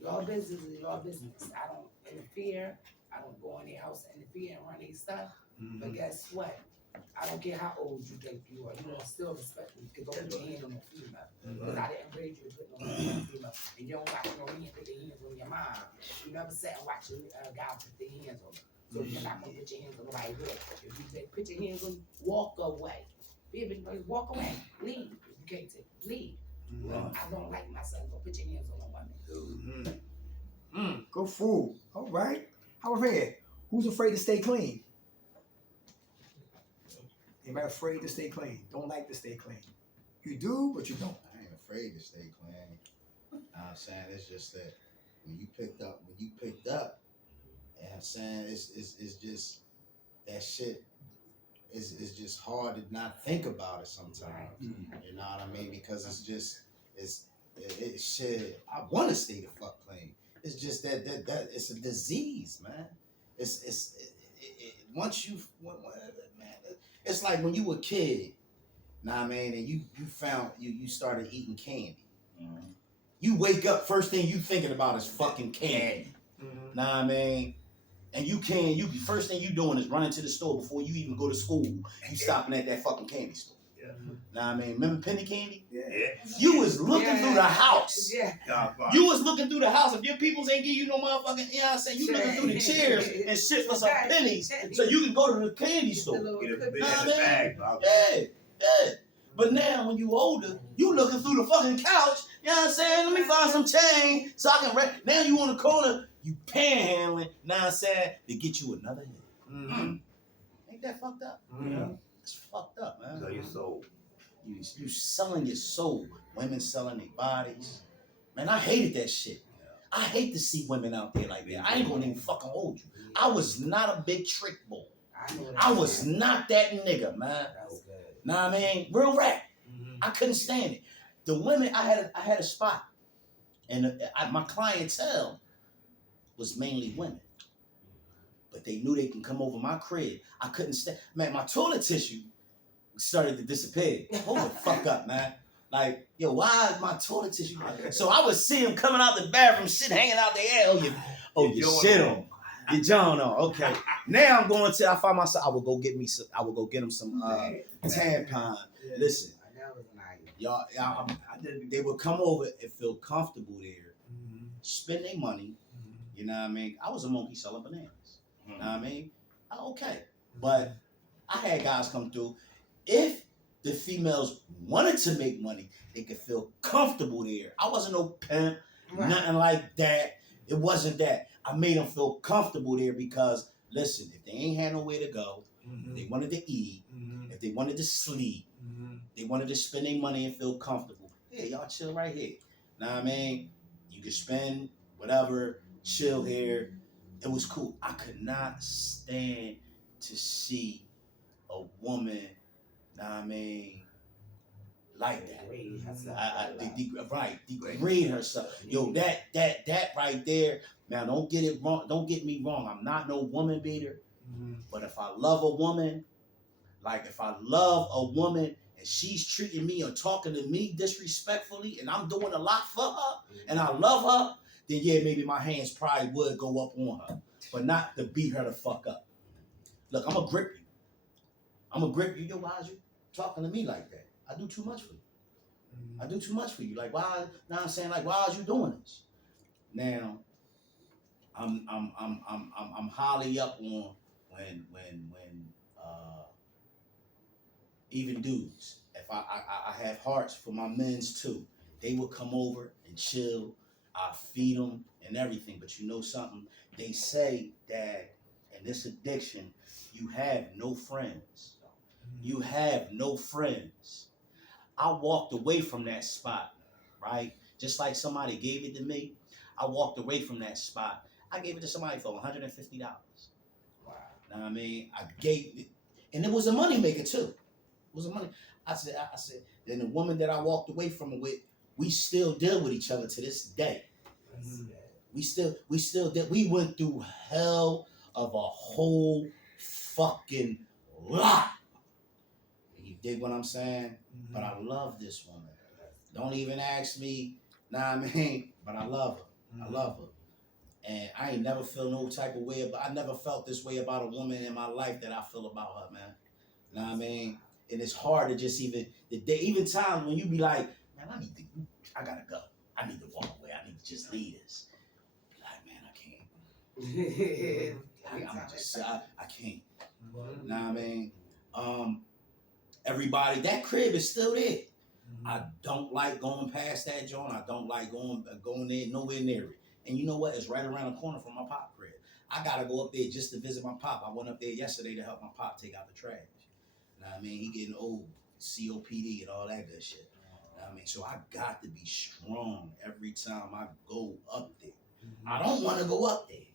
your business is your business. I don't interfere. I don't go in their house and interfere and run their stuff. But guess what? I don't care how old you think you are. You don't still respect me because don't put your hand on no female. Because I didn't raise you to put no hand on female. And you don't watch no man put their hands on your mom. You never sat and watched a guy put their hands on her. So you're not going to put your hands on nobody's head. If you say, put your hands on, walk away. Baby, walk away. Leave. If you can't take, leave. I don't like my son. Don't put your hands on a woman. Good food. All right. How about here? Who's afraid to stay clean? Anybody afraid to stay clean? Don't like to stay clean. You do, but you don't. I ain't afraid to stay clean. You know what I'm saying? It's just that when you picked up, you know what I'm saying? It's just that shit is just hard to not think about it sometimes. You know what I mean? Because it's shit. I want to stay the fuck clean. It's just that it's a disease, man. Once you man, it's like when you were a kid, know what I mean, and you started eating candy. You wake up, first thing you thinking about is fucking candy. Know what I mean? And first thing you doing is running to the store before you even go to school. You stopping at that fucking candy store. Know what I mean? Remember penny candy? Yeah. You was looking through the house. Yeah. You was looking through the house. If your peoples ain't give you no motherfucking, you know what I'm saying? You looking through the chairs and shit for some pennies so you can go to the candy store. Get a bit Nah, in the man. bag, bro. Yeah. But now when you older, you looking through the fucking couch, you know what I'm saying? Let me find some change so I can now you on the corner, you panhandling, know what I'm saying, to get you another hit. Ain't that fucked up? It's fucked up, man. So your soul. You selling your soul. Women selling their bodies. Man, I hated that shit. I hate to see women out there like that. I ain't gonna even fucking hold you. I was not a big trick boy. I was not that nigga, man. That's good. Nah, I mean, real rap. I couldn't stand it. The women, I had a spot, and my clientele was mainly women, but they knew they can come over my crib. I couldn't stand. Man, my toilet tissue started to disappear. Hold the fuck up, man. Like, yo, why is my toilet tissue? So I would see him coming out the bathroom, shit hanging out the air. You shit on. Your John on. Okay. Now I'm going to. I find myself. I will go get him some tampon. Yeah. Listen, That was nice. y'all. They would come over and feel comfortable there, spend their money. You know what I mean? I was a monkey selling bananas. You know what I mean? Okay, but I had guys come through. If the females wanted to make money, they could feel comfortable there. I wasn't no pimp, nothing like that. It wasn't that. I made them feel comfortable there because, listen, if they ain't had nowhere to go, if they wanted to eat, if they wanted to sleep, they wanted to spend their money and feel comfortable. Yeah, y'all chill right here. Know what I mean? You could spend whatever, chill here. It was cool. I could not stand to see a woman, know what I mean, like that. Degrade herself. Yo, that right there. Now, don't get it wrong. Don't get me wrong. I'm not no woman beater. But if I love a woman, like if I love a woman and she's treating me or talking to me disrespectfully, and I'm doing a lot for her, and I love her, then yeah, maybe my hands probably would go up on her, but not to beat her the fuck up. Look, I'm gonna grip you. Yo, why is you talking to me like that? I do too much for you. I do too much for you. Like, why? Now I'm saying, like, why is you doing this? Now, I'm highly up on when even dudes. If I have hearts for my men's too. They would come over and chill. I feed them and everything. But you know something? They say that in this addiction, you have no friends. You have no friends. I walked away from that spot, right? Just like somebody gave it to me. I walked away from that spot. I gave it to somebody for $150. Wow. Know what I mean? I gave it, and it was a money maker too. It was a money. I said, then the woman that I walked away from it with, we still deal with each other to this day. We still did. We went through hell of a whole fucking lot. You dig what I'm saying? But I love this woman. Don't even ask me, nah, I mean, but I love her. I love her. And I ain't never feel no type of way I never felt this way about a woman in my life that I feel about her, man. Know what I mean? And it's hard to just even times when you be like, man, I gotta go. I need to walk away. I need to just leave this. Like, man, I can't. I can't. Know what I mean? Everybody, that crib is still there. I don't like going past that joint. I don't like going there, nowhere near it. And you know what? It's right around the corner from my pop crib. I gotta go up there just to visit my pop. I went up there yesterday to help my pop take out the trash. Know what I mean? He getting old, COPD and all that good shit. Know what I mean? So I got to be strong every time I go up there. I don't want to go up there,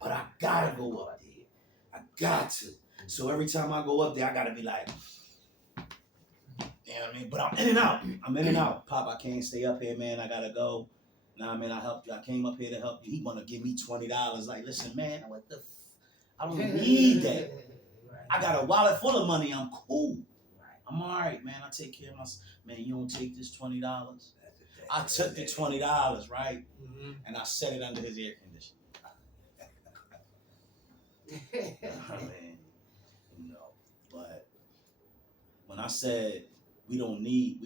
but I gotta go up there. I got to. So every time I go up there, I gotta be like, you know what I mean? But I'm in and out. I'm in and out. Pop, I can't stay up here, man. I gotta go. Nah, man, I helped you. I came up here to help you. He wanna give me $20. Like, listen, man, what the I don't need that. I got a wallet full of money. I'm cool. I'm all right, man. I take care of myself. Man, you don't take this $20. I took the $20, right? And I set it under his air conditioner. I mean, you know, but when I said we don't make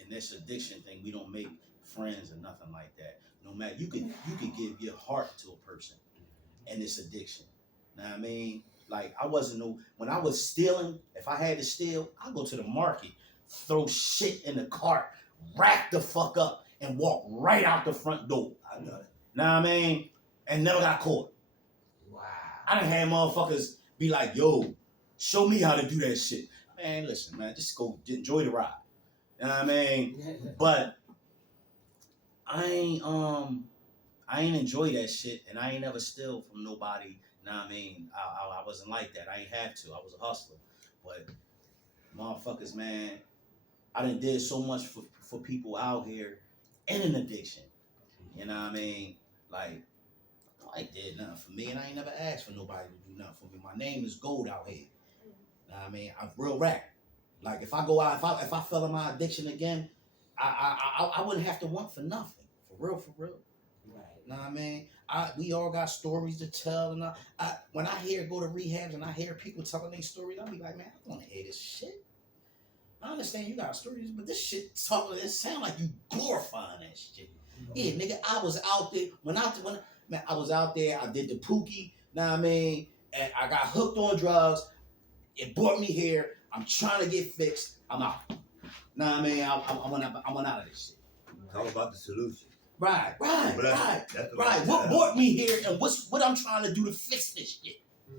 in this addiction thing, we don't make friends or nothing like that. No matter you could give your heart to a person in this addiction. Know what I mean? Like when I was stealing, if I had to steal, I'd go to the market, throw shit in the cart, rack the fuck up, and walk right out the front door. I know it. Know what I mean? And never got caught. Wow. I done had motherfuckers be like, yo, show me how to do that shit. Man, listen, man, just go enjoy the ride. You know what I mean? But I ain't enjoy that shit, and I ain't never steal from nobody. Nah, I mean, I wasn't like that. I ain't had to. I was a hustler, but motherfuckers, man, I done did so much for people out here in an addiction. You know what I mean? Like, nobody did nothing for me, and I ain't never asked for nobody to do nothing for me. My name is Gold out here. Know what I mean? I'm real rap. Like if I go out, if I fell in my addiction again, I wouldn't have to want for nothing. For real. Right. Know what I mean? We all got stories to tell, and when I go to rehabs and I hear people telling their stories, I'll be like, man, I want to hear this shit. I understand you got stories, but this shit it sound like you glorifying that shit. Yeah, nigga, I was out there I was out there. I did the Pookie. Know what I mean? And I got hooked on drugs. It brought me here. I'm trying to get fixed. I'm out. Know what I mean? I want out of this shit. Talk about the solution. Right. That's What brought me here, and what I'm trying to do to fix this shit?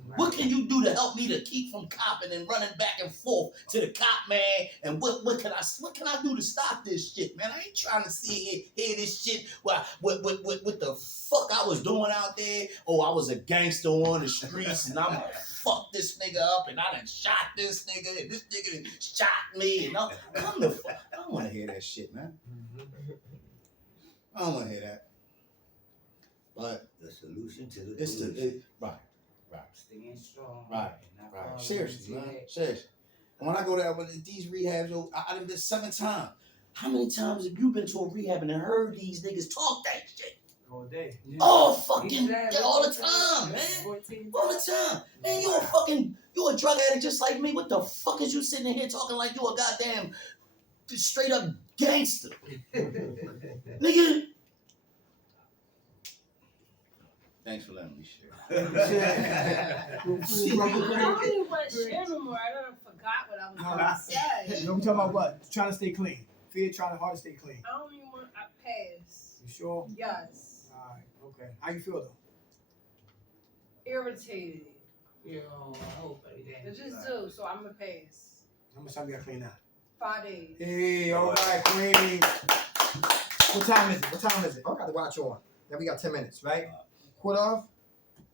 Right. What can you do to help me to keep from copping and running back and forth to the cop, man? And what can I do to stop this shit, man? I ain't trying to hear this shit. What the fuck I was doing out there? Oh, I was a gangster on the streets, and I'm gonna fuck this nigga up, and I done shot this nigga, and this nigga done shot me, and come the fuck. I don't want to hear that shit, man. I don't want to hear that. But the solution to the it's right. Staying strong. Right. Not Right. falling Seriously, into man. that. Seriously. And when I go there with these rehabs, I done been 7 times. How many times have you been to a rehab and heard these niggas talk that shit? All day. All fucking all the time, man. All the time. Man, you a drug addict just like me. What the fuck is you sitting in here talking like you a goddamn straight up gangster? Nigga. Thanks for letting me share. I don't even want to share no more. I done forgot what I was going to say. You know, we talking about what? Trying to stay clean. Fear trying hard to stay clean. I don't even want to pass. You sure? Yes. All right. Okay. How you feel though? Irritated. Yo, I hope I just do. So I'm going to pass. How much time you got clean now? 5 days. Hey, all right, queen. What time is it? I got the watch on. Then we got 10 minutes, right? Quarter off?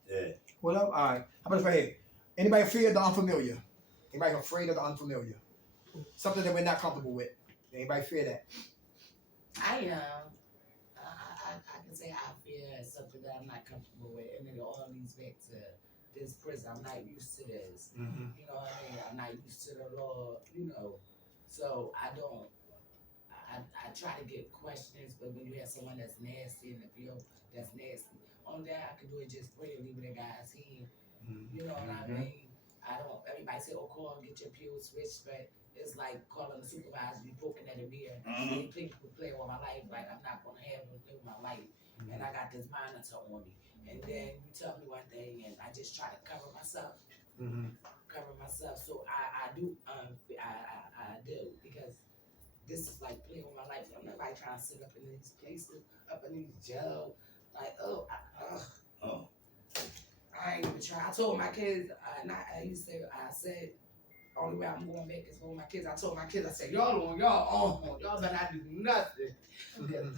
Yeah. Quarter off? All right. How about this right here? Anybody fear the unfamiliar? Anybody afraid of the unfamiliar? Something that we're not comfortable with. Anybody fear that? I can say I fear something that I'm not comfortable with, and it all leads back to this prison. I'm not used to this. Mm-hmm. You know what I mean? I'm not used to the law. You know, so I don't. I try to get questions, but when you have someone that's nasty in the field, that's nasty. On that, I can do it just pray and leave it in God's hand. You know what I mean? I don't. Everybody say, "Oh, call and get your pills switched," but it's like calling the supervisor, you poking at a mirror. You think you play with my life, like I'm not gonna have them play with my life. And I got this monitor on me, and then you tell me one thing, and I just try to cover myself. So I do. I do because this is like playing with my life. I'm not like trying to sit up in these places, up in these jail. Like, I ain't even try. I told my kids, I said, only way I'm going back is with my kids. I told my kids, I said, y'all better not do nothing.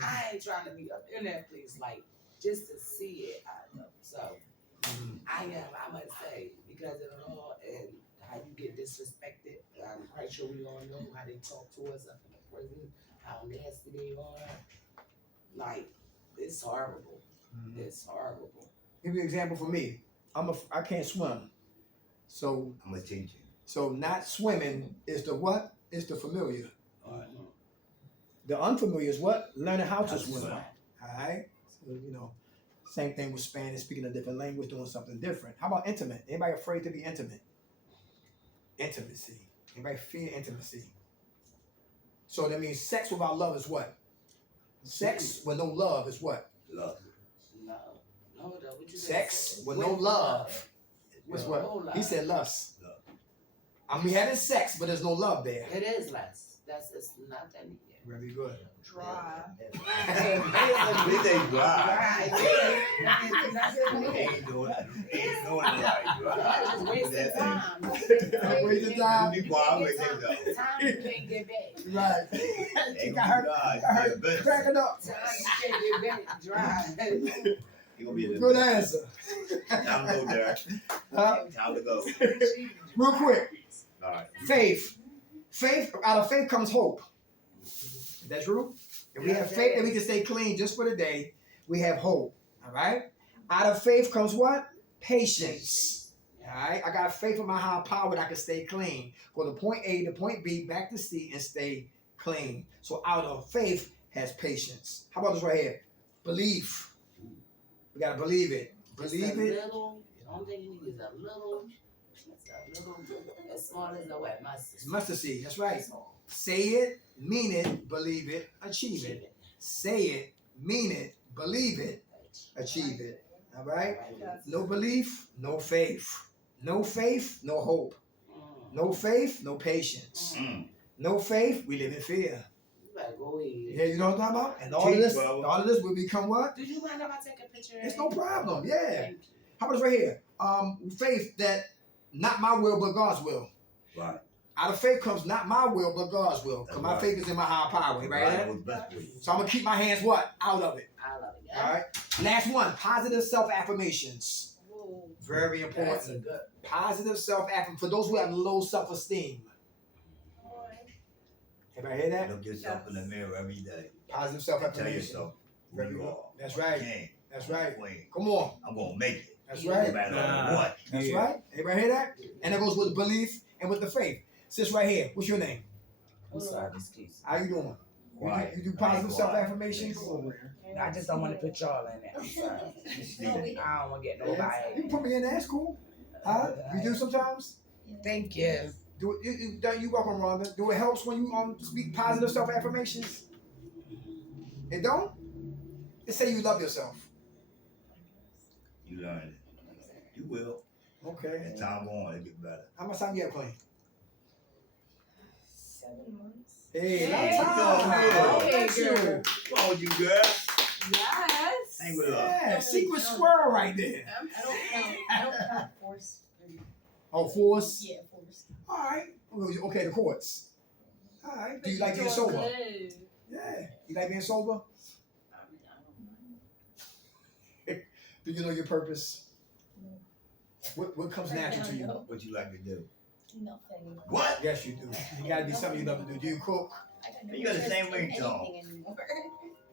I ain't trying to be up in that place, like, just to see it. I know. So, I must say, because of it all, and how you get disrespected, I'm quite sure we all know how they talk to us up in the prison, how nasty they are. Like, it's horrible. It's horrible. Give you an example for me. I can't swim. So I'm gonna teach you. So not swimming is the what? It's the familiar. Mm-hmm. The unfamiliar is what? Learning how to How to swim. swim. Alright? So, same thing with Spanish, speaking a different language, doing something different. How about intimate? Anybody afraid to be intimate? Intimacy. Anybody fear intimacy? So that means sex without love is what? Sex with no love is what? Love. No, what you Sex with no love is what? No love. He said lust. Love. I mean, having sex, but there's no love there. It is less. It's nothing. Yeah. Very good. Dry. They say dry. Ain't doing right, dry. Just wasting time. Waste of time. You quiet, wait till Time you can't get back. Right. Ain't got gonna her, be dry. got her It's best. cracking up. Time you can't get back. Dry. You gonna be the Good best. answer. Time to go, Derek. Huh? Time to go. Real quick. All right. Faith. Faith, out of faith comes hope. Is that true? If we have faith that we can stay clean just for the day, we have hope. All right? Out of faith comes what? Patience. All right? I got faith in my higher power that I can stay clean. Go to point A to point B, back to C, and stay clean. So out of faith has patience. How about this right here? Belief. We got to believe it. Believe it. Little, the only thing you need is a little, as small as a wet mustard. Mustard seed. That's right. Say it, mean it, believe it, achieve it. Say it, mean it, believe it, achieve it. All right? No belief, no faith. No faith, no hope. No faith, no patience. No faith, we live in fear. You better go ahead. Yeah, you know what I'm talking about? And Teach, all of this will become what? Did you mind if I take a picture? It's no problem. Yeah. Thank you. How about this right here? Faith that not my will but God's will. Right. Out of faith comes not my will but God's will. Because my Right. faith is in my higher power. Right? was best for you. So I'm gonna keep my hands what? Out of it. I love it. All right. Last one, positive self-affirmations. Whoa. Very That's a important. good. Positive self-affirmation for those who have low self-esteem. Everybody hear that? Look yourself in the mirror every day. Positive And tell self-affirmation. yourself who Very you good. are. That's I'm a right. king. That's I'm a right. queen. Come on. I'm gonna make it. That's No right. matter what. That's right. Everybody hear that? And that goes with belief and with the faith. Sis right here. What's your name? I'm sorry, excuse me. How you doing? Quiet. You do positive Quiet. self-affirmations? I just don't want to put y'all in it. I'm sorry. I don't want to get You nobody. can put me in there. That's cool. Huh? You do sometimes? Thank you. Do it. You welcome, Rhonda. Do it helps when you speak positive self-affirmations? It don't? It say you love yourself. You learn it. You will. Okay. As time go on, it get better. How much time you have playing? 7 months. Hey, Hey, lot of time. girl. Look at you. Come on, you girl. Yes. Hang with us. Yeah, secret squirrel right there. I don't count force. Oh, force. Yeah, force. All right. Okay, the courts. All right. Do you like being sober? Good. Yeah. You like being sober? Do you know your purpose? What comes natural to you? What you like to do? Nothing. What? Yes, you do. You gotta be something you love to do. Do you cook? I got no You got the interest same in ringtone. anything anymore.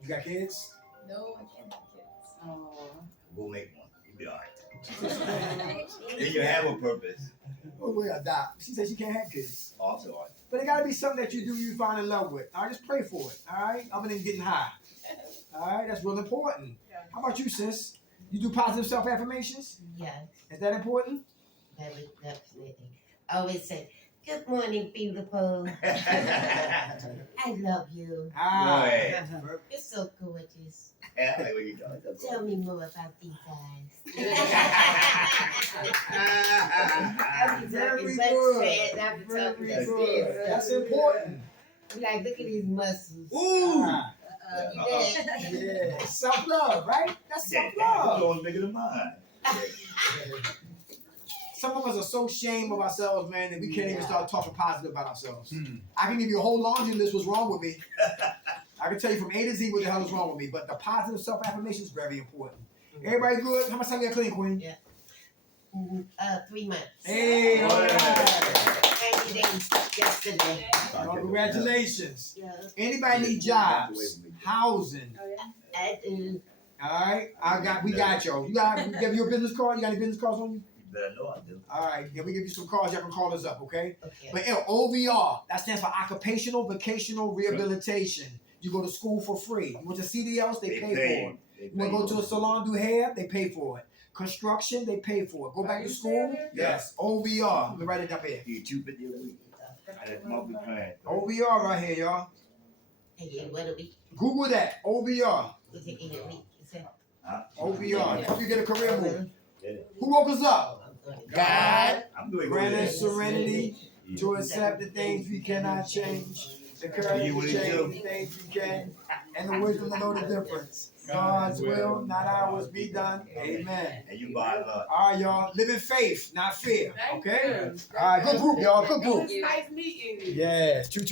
You got kids? No, I can't have kids. Oh. Go make one. You'll be alright. Then you have a purpose. Oh, we adopt. She said she can't have kids. Also, But it gotta be something that you do you find in love with. All right, just pray for it. All right, other than getting high. All right, that's real important. Yeah. How about you, sis? You do positive self-affirmations? Yes, Is that important? very definitely. I always say, "Good morning, beautiful. I love you. Ah, Right. You're so gorgeous. Yeah, like what you doing. Tell me more about these eyes." I'll be Very talking butt good. spread, I'll be talking very that good. spread. That's important. Be like, look at these muscles. Ooh! Ah, You dead? yeah, self-love, right? That's Yeah, self-love. yours bigger than mine. Some of us are so ashamed of ourselves, man, that we can't even start talking positive about ourselves. Hmm. I can give you a whole laundry list what's wrong with me. I can tell you from A to Z what the hell is wrong with me, but the positive self-affirmation is very important. Everybody good? How much time you got clean, Queen? 3 months. Hey, all right. 90 days yesterday. Congratulations. Yeah, Anybody need jobs, housing? Oh, yeah? I do. All right, we got you. You give you a business card? You got any business cards on you? You better know I do. All right, yeah, we give you some cards. Y'all can call us up, okay? Okay. But OVR, that stands for Occupational Vocational Rehabilitation. You go to school for free. You went to CDLs, they pay for it. You want to go to a salon, do hair, they pay for it. Construction, they pay for it. Go back to school, yes. OVR, let me write it up here. You $250 a week. That's multi-plan. OVR right here, y'all. Hey, what a week. Google that, OVR. We take in a week. Is that? Huh? OVR, help you get a career move. Yeah. Who woke us up? God. I'm doing Grant good. us serenity to accept the things we cannot change. The courage You to will change too. things you can, and the wisdom to know the difference. God's will, not ours, be done. Amen. And you buy a lot. All right, y'all. Live in faith, not fear. Thank Okay? you. All right, good group, y'all. Good It group. was nice meeting you. Yes, true.